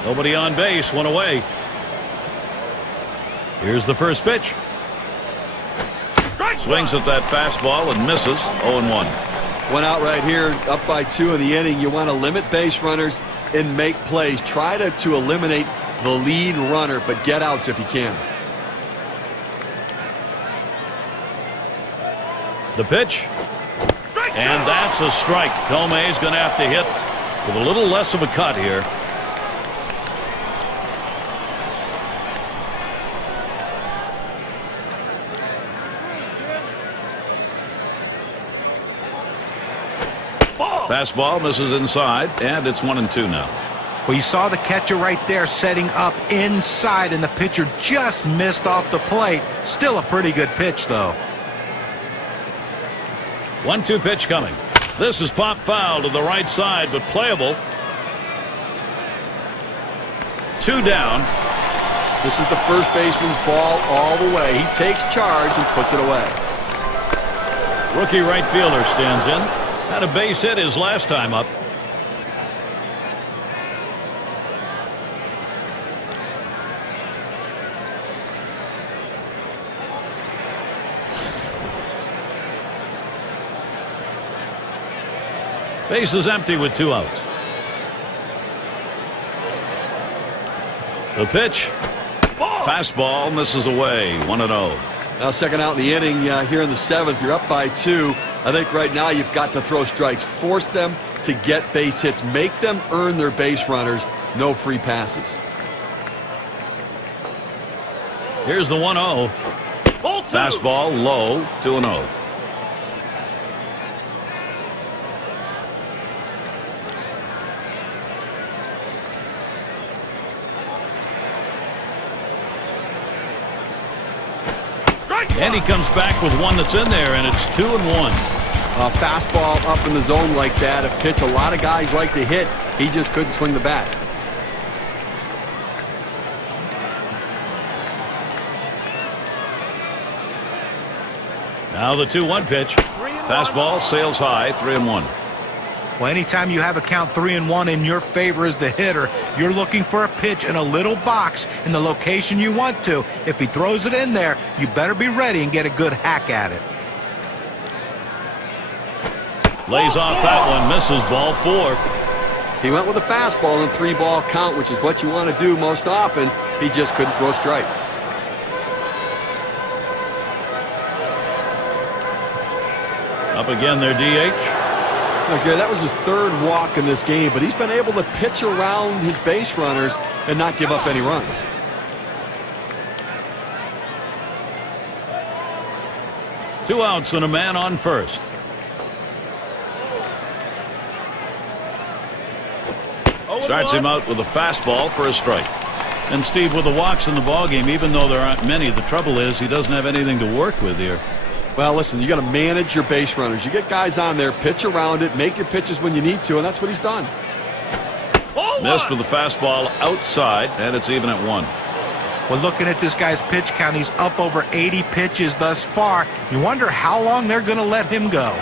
Nobody on base. 1 away. Here's the first pitch. Swings at that fastball and misses. 0-1. 1 out right here, up by 2 in the inning. You want to limit base runners and make plays. Try to eliminate the lead runner, but get outs if you can. The pitch. And that's a strike. Tomei's going to have to hit with a little less of a cut here. Fastball misses inside, and it's 1-2 now. Well, you saw the catcher right there setting up inside, and the pitcher just missed off the plate. Still a pretty good pitch, though. 1-2 pitch coming. This is pop foul to the right side, but playable. 2 down. This is the first baseman's ball all the way. He takes charge and puts it away. Rookie right fielder stands in. Had a base hit his last time up. Base is empty with 2 outs. The pitch. Fastball misses away. 1-0. Now second out in the inning here in the 7th. You're up by 2. I think right now you've got to throw strikes. Force them to get base hits. Make them earn their base runners. No free passes. Here's the 1-0. Fastball low. 2-0. And he comes back with one that's in there, and it's 2-1. A fastball up in the zone like that, a pitch a lot of guys like to hit. He just couldn't swing the bat. Now the 2-1 pitch. Fastball sails high. 3-1. Well, anytime you have a count 3-1 in your favor as the hitter, you're looking for a pitch in a little box in the location you want to. If he throws it in there, you better be ready and get a good hack at it. Lays off that one, misses, ball 4. He went with a fastball in 3-ball count, which is what you want to do most often. He just couldn't throw a strike. Up again their DH. Okay, that was his 3rd walk in this game, but he's been able to pitch around his base runners and not give up any runs. Two outs and a man on first. Starts him out with a fastball for a strike. And Steve, with the walks in the ballgame, even though there aren't many, the trouble is he doesn't have anything to work with here. Well, listen, you got to manage your base runners. You get guys on there, pitch around it, make your pitches when you need to, and that's what he's done. Missed with the fastball outside, and it's even at 1. Well, looking at this guy's pitch count, he's up over 80 pitches thus far. You wonder how long they're going to let him go.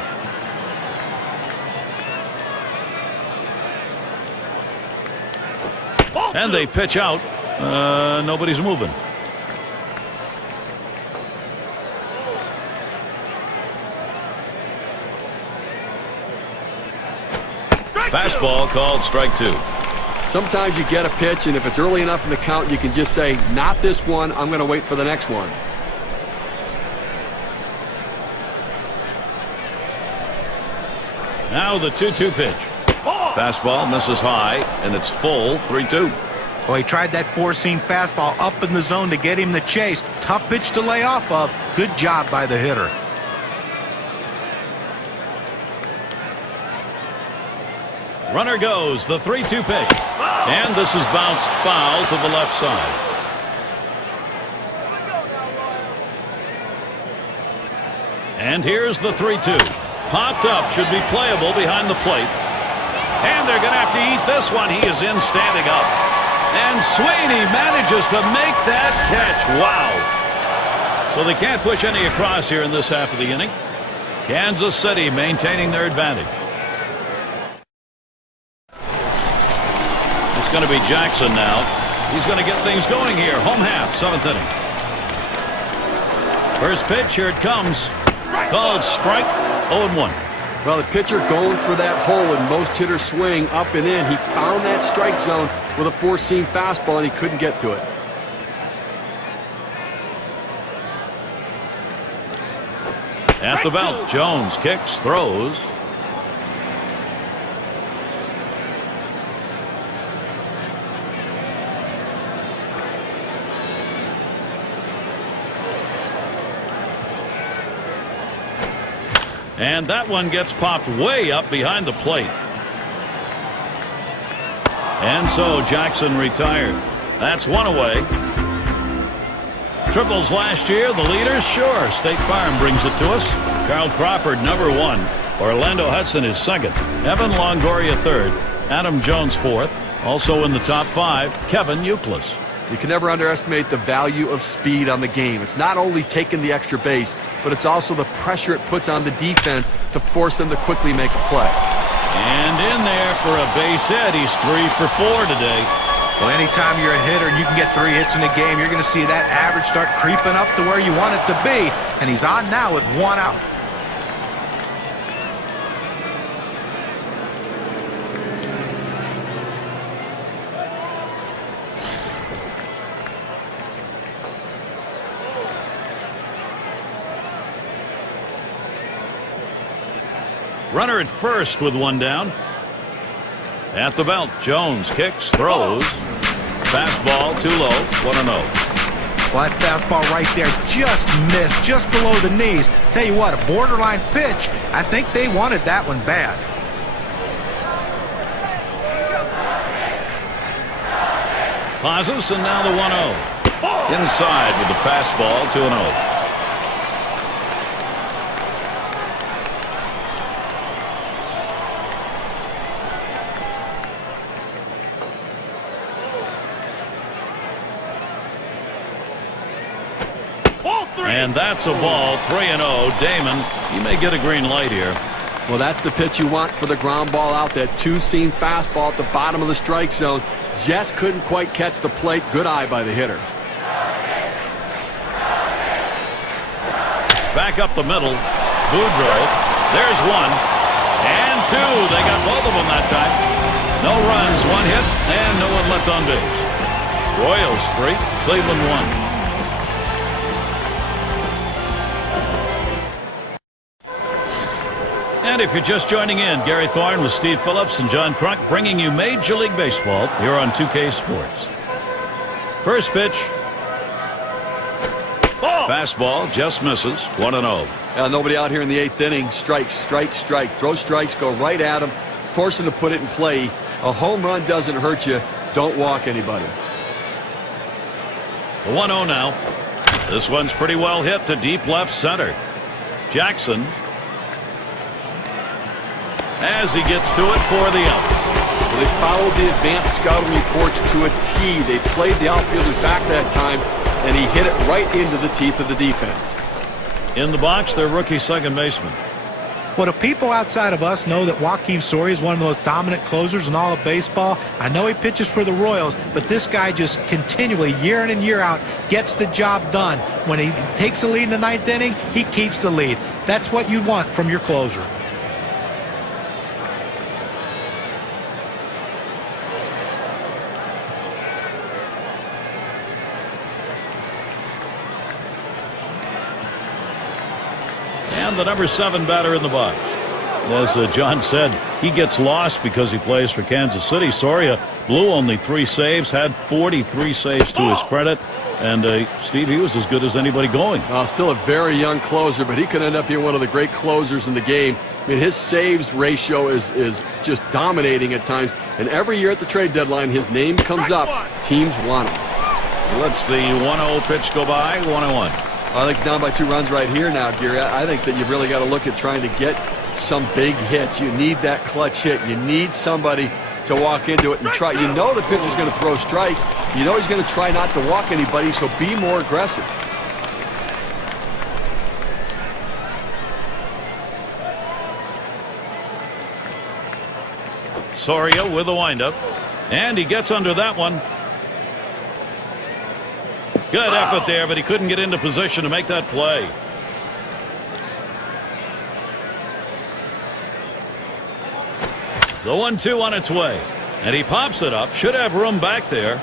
And they pitch out. Nobody's moving. Fastball called strike 2. Sometimes you get a pitch, and if it's early enough in the count, you can just say, not this one, I'm going to wait for the next one. Now the 2-2 pitch. Fastball misses high, and it's full, 3-2. Well, he tried that 4-seam fastball up in the zone to get him the chase. Tough pitch to lay off of. Good job by the hitter. Runner goes, the 3-2 pitch. And this is bounced foul to the left side. And here's the 3-2. Popped up, should be playable behind the plate. And they're going to have to eat this one. He is in standing up. And Sweeney manages to make that catch. Wow. So they can't push any across here in this half of the inning. Kansas City maintaining their advantage. It's going to be Jackson now. He's going to get things going here. Home half, 7th inning. First pitch, here it comes. Called strike, 0-1. Well, the pitcher going for that hole, and most hitters swing up and in. He found that strike zone with a 4-seam fastball, and he couldn't get to it. At the belt, Jones kicks, throws. And that one gets popped way up behind the plate. And so Jackson retired. That's one away. Triples last year, the leaders, sure. State Farm brings it to us. Carl Crawford, number 1. Orlando Hudson is 2nd. Evan Longoria 3rd. Adam Jones 4th. Also in the top 5, Kevin Youkilis. You can never underestimate the value of speed on the game. It's not only taking the extra base, but it's also the pressure it puts on the defense to force them to quickly make a play. And in there for a base hit. He's 3 for 4 today. Well, anytime you're a hitter and you can get 3 hits in a game, you're going to see that average start creeping up to where you want it to be. And he's on now with 1 out. Runner at first with 1 down. At the belt, Jones kicks, throws. Fastball too low, 1-0. Well, that fastball right there just missed, just below the knees. Tell you what, a borderline pitch. I think they wanted that one bad. Pauses, and now the 1-0. Inside with the fastball, 2-0. And that's a ball, 3-0. Damon, he may get a green light here. Well, that's the pitch you want for the ground ball out. That two-seam fastball at the bottom of the strike zone. Just couldn't quite catch the plate. Good eye by the hitter. Back up the middle. Boudreaux. There's one. And two. They got both of them that time. No runs, one hit, and no one left on base. Royals 3, Cleveland 1. And if you're just joining in, Gary Thorne with Steve Phillips and John Crunk bringing you Major League Baseball here on 2K Sports. First pitch. Fastball just misses. 1-0. Nobody out here in the 8th inning. Strike, strike, strike. Throw strikes, go right at him. Force him to put it in play. A home run doesn't hurt you. Don't walk anybody. The 1-0 now. This one's pretty well hit to deep left center. Jackson. As he gets to it for the out. Well, they followed the advanced scouting reports to a T. They played the outfielders back that time, and he hit it right into the teeth of the defense. In the box, their rookie second baseman. Well, the people outside of us know that Joakim Soria is one of the most dominant closers in all of baseball. I know he pitches for the Royals, but this guy just continually, year in and year out, gets the job done. When he takes the lead in the 9th inning, he keeps the lead. That's what you want from your closer. And the number 7 batter in the box. As John said, he gets lost because he plays for Kansas City. Soria blew only 3 saves, had 43 saves to his credit. And, Steve, he was as good as anybody going. Still a very young closer, but he could end up being one of the great closers in the game. I mean, his saves ratio is just dominating at times. And every year at the trade deadline, his name comes up. Teams want him. Let's the 1-0 pitch go by. 1-1. I think down by 2 runs right here now, Gary. I think that you've really got to look at trying to get some big hits. You need that clutch hit. You need somebody to walk into it and try. You know the pitcher's going to throw strikes. You know he's going to try not to walk anybody, so be more aggressive. Soria with a windup. And he gets under that one. Good effort there, but he couldn't get into position to make that play. The 1-2 on its way. And he pops it up. Should have room back there.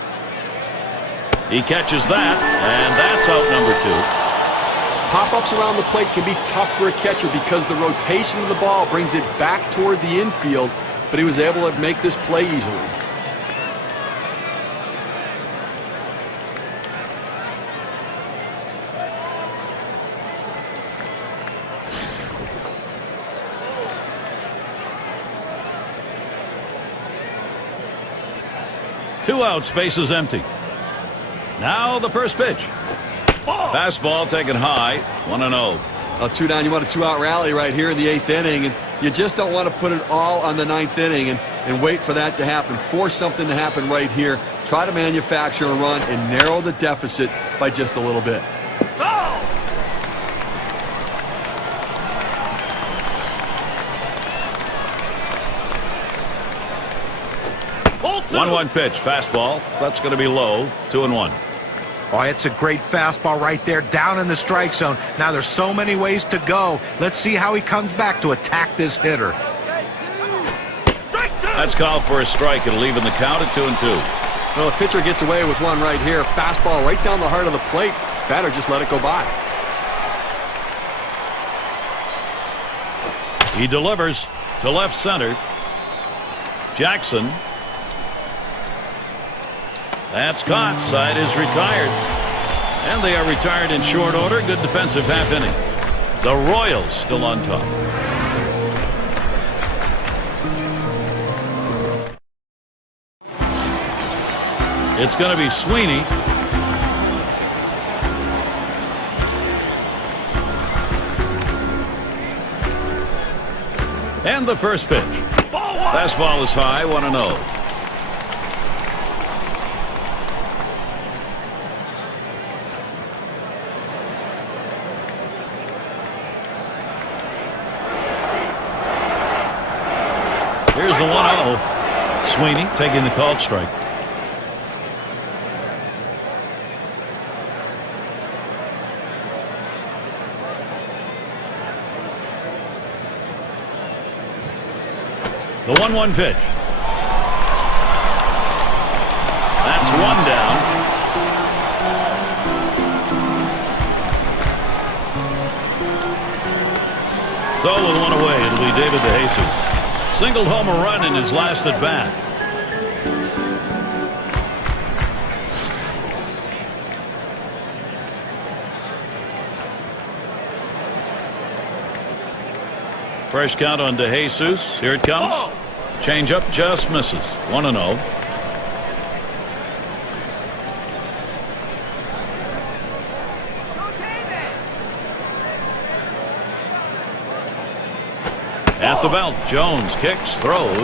He catches that, and that's out number 2. Pop-ups around the plate can be tough for a catcher because the rotation of the ball brings it back toward the infield, but he was able to make this play easily. Two out, space is empty. Now the first pitch. Fastball taken high. 1-0. 2 down. You want a 2-out rally right here in the 8th inning, and you just don't want to put it all on the 9th inning and wait for that to happen. Force something to happen right here. Try to manufacture a run and narrow the deficit by just a little bit. 1-1 pitch, fastball. That's going to be low. 2-1. Oh, it's a great fastball right there, down in the strike zone. Now there's so many ways to go. Let's see how he comes back to attack this hitter. That's called for a strike. It'll even the count at 2-2. Well, the pitcher gets away with one right here. Fastball right down the heart of the plate. Batter just let it go by. He delivers to left center. Jackson. That's caught. Side is retired. And they are retired in short order. Good defensive half inning. The Royals still on top. It's going to be Sweeney. And the first pitch. Fastball is high. 1-0. Here's the 1-0. Sweeney taking the called strike. The 1-1 pitch. That's one down. So with one away, it'll be David DeJesus. Singled home a run in his last at bat. Fresh count on DeJesus. Here it comes. Change up just misses. 1-0. At the belt, Jones kicks, throws.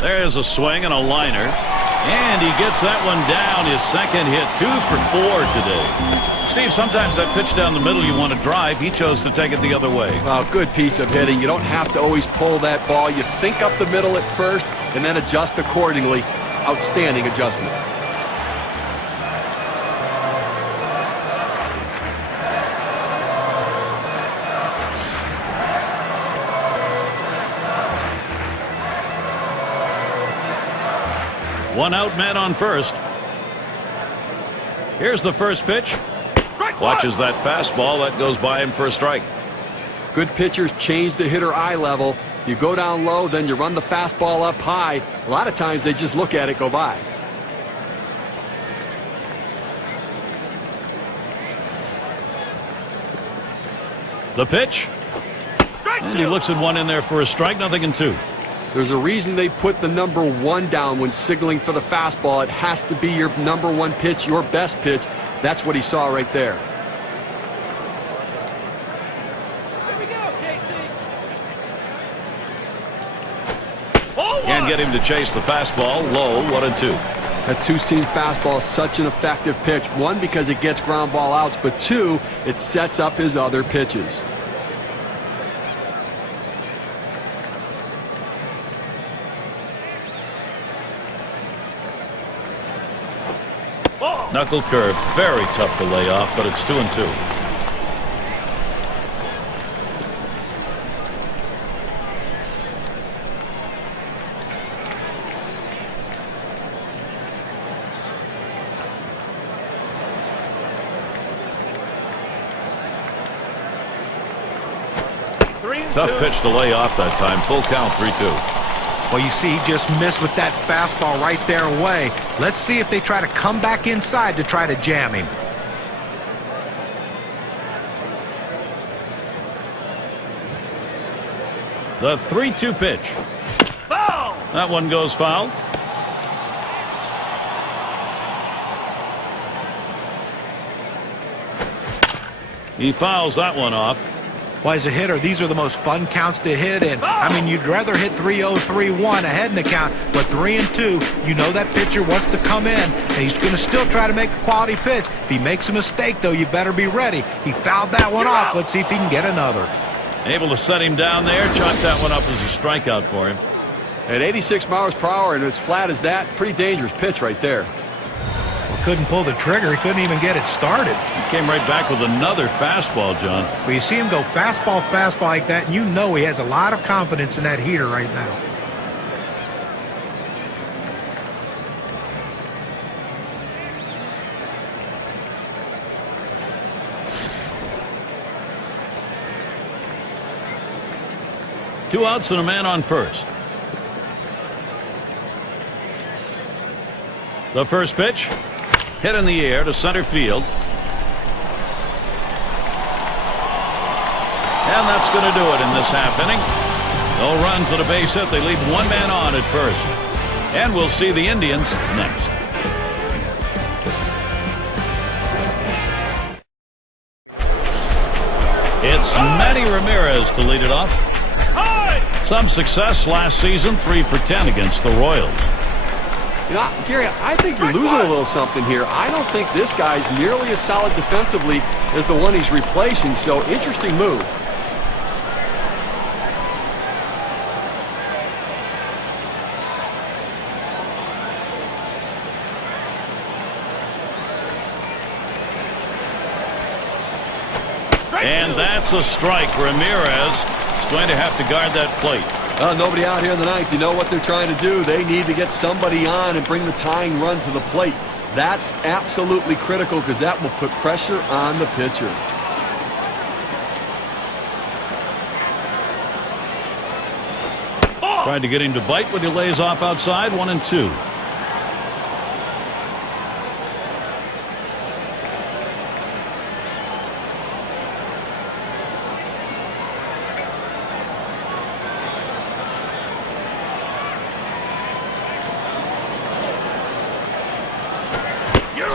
There's a swing and a liner. And he gets that one down. His second hit. 2 for 4 today. Steve, sometimes that pitch down the middle you want to drive. He chose to take it the other way. Well, good piece of hitting. You don't have to always pull that ball. You think up the middle at first and then adjust accordingly. Outstanding adjustment. One out, man on first. Here's the first pitch. Watches that fastball. That goes by him for a strike. Good pitchers change the hitter eye level. You go down low, then you run the fastball up high. A lot of times they just look at it go by. The pitch. And he looks at one in there for a strike. Nothing in 2. There's a reason they put the number 1 down when signaling for the fastball. It has to be your number 1 pitch, your best pitch. That's what he saw right there. Here we go, Casey. Can't get him to chase the fastball. Low, 1-2. That two-seam fastball is such an effective pitch. 1, because it gets ground ball outs, but 2, it sets up his other pitches. Knuckle curve. Very tough to lay off, but it's 2-2. Tough pitch to lay off that time. Full count, 3-2. Well, you see, he just missed with that fastball right there away. Let's see if they try to come back inside to try to jam him. The 3-2 pitch. Foul! That one goes foul. He fouls that one off. Well, as a hitter, these are the most fun counts to hit in. I mean, you'd rather hit 3-0, 3-1 ahead in the count, but 3-2, you know that pitcher wants to come in, and he's going to still try to make a quality pitch. If he makes a mistake, though, you better be ready. He fouled that one off. Let's see if he can get another. Able to set him down there. Chalk that one up as a strikeout for him. At 86 miles per hour and as flat as that, pretty dangerous pitch right there. Couldn't pull the trigger. He couldn't even get it started. He came right back with another fastball, John. Well, you see him go fastball, fastball like that, and you know he has a lot of confidence in that heater right now. Two outs and a man on first. The first pitch. Hit in the air to center field. And that's going to do it in this half inning. No runs and a base hit. They leave one man on at first. And we'll see the Indians next. It's Manny Ramirez to lead it off. Some success last season, 3 for 10 against the Royals. You know, Gary, I think you're losing a little something here. I don't think this guy's nearly as solid defensively as the one he's replacing, so interesting move. And that's a strike. Ramirez is going to have to guard that plate. Nobody out here in the ninth. You know what they're trying to do. They need to get somebody on and bring the tying run to the plate. That's absolutely critical because that will put pressure on the pitcher. Tried to get him to bite, but he lays off outside. 1-2.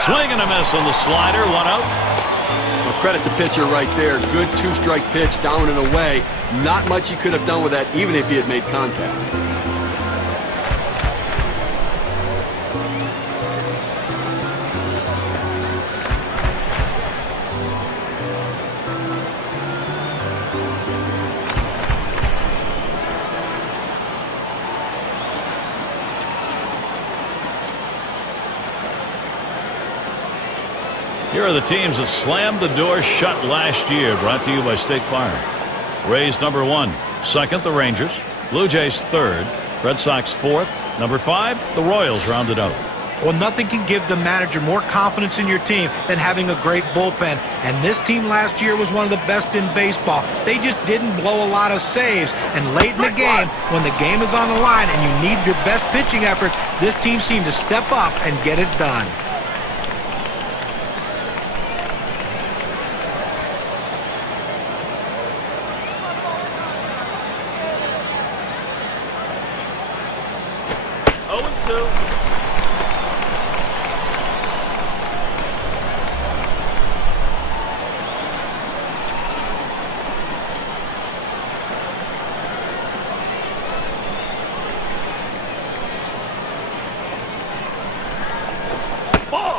Swing and a miss on the slider. 1 out. Well, credit the pitcher right there. Good two-strike pitch down and away. Not much he could have done with that, even if he had made contact. Here are the teams that slammed the door shut last year. Brought to you by State Farm. Rays number 1. Second, the Rangers. Blue Jays third. Red Sox fourth. Number 5, the Royals rounded out. Well, nothing can give the manager more confidence in your team than having a great bullpen. And this team last year was one of the best in baseball. They just didn't blow a lot of saves. And late in the game, when the game is on the line and you need your best pitching effort, this team seemed to step up and get it done.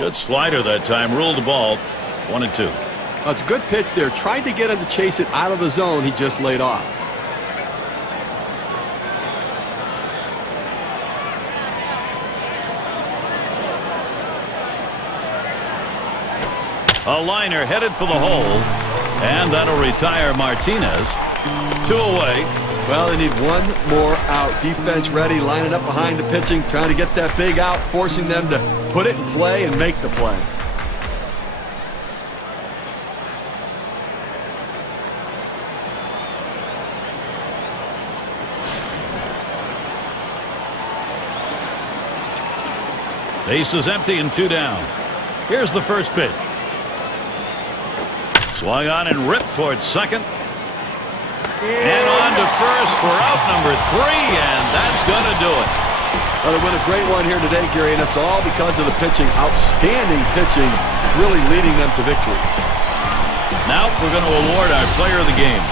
Good slider that time. Ruled the ball. 1-2. It's a good pitch there. Tried to get him to chase it out of the zone. He just laid off. A liner headed for the hole. And that'll retire Martinez. 2 away. Well, they need one more out. Defense ready, lining up behind the pitching, trying to get that big out, forcing them to put it in play and make the play. Base is empty and 2 down. Here's the first pitch. Swung on and ripped towards second. And on to first for out number 3, and that's going to do it. Well, they win a great one here today, Gary, and it's all because of the pitching. Outstanding pitching, really leading them to victory. Now we're going to award our player of the game.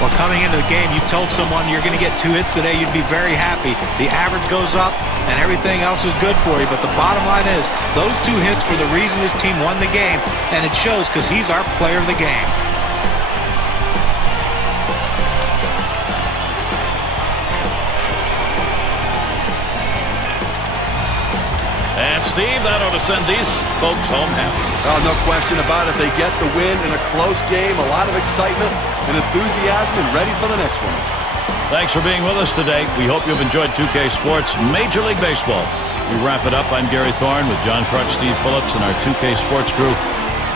Well, coming into the game, you told someone you're going to get 2 hits today, you'd be very happy. The average goes up, and everything else is good for you. But the bottom line is, those 2 hits were the reason this team won the game, and it shows because he's our player of the game. And Steve, that ought to send these folks home happy. Oh, no question about it. They get the win in a close game, a lot of excitement and enthusiasm, and ready for the next one. Thanks for being with us today. We hope you've enjoyed 2K Sports Major League Baseball. We wrap it up. I'm Gary Thorne with John Crutch, Steve Phillips, and our 2K Sports crew.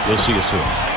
We'll see you soon.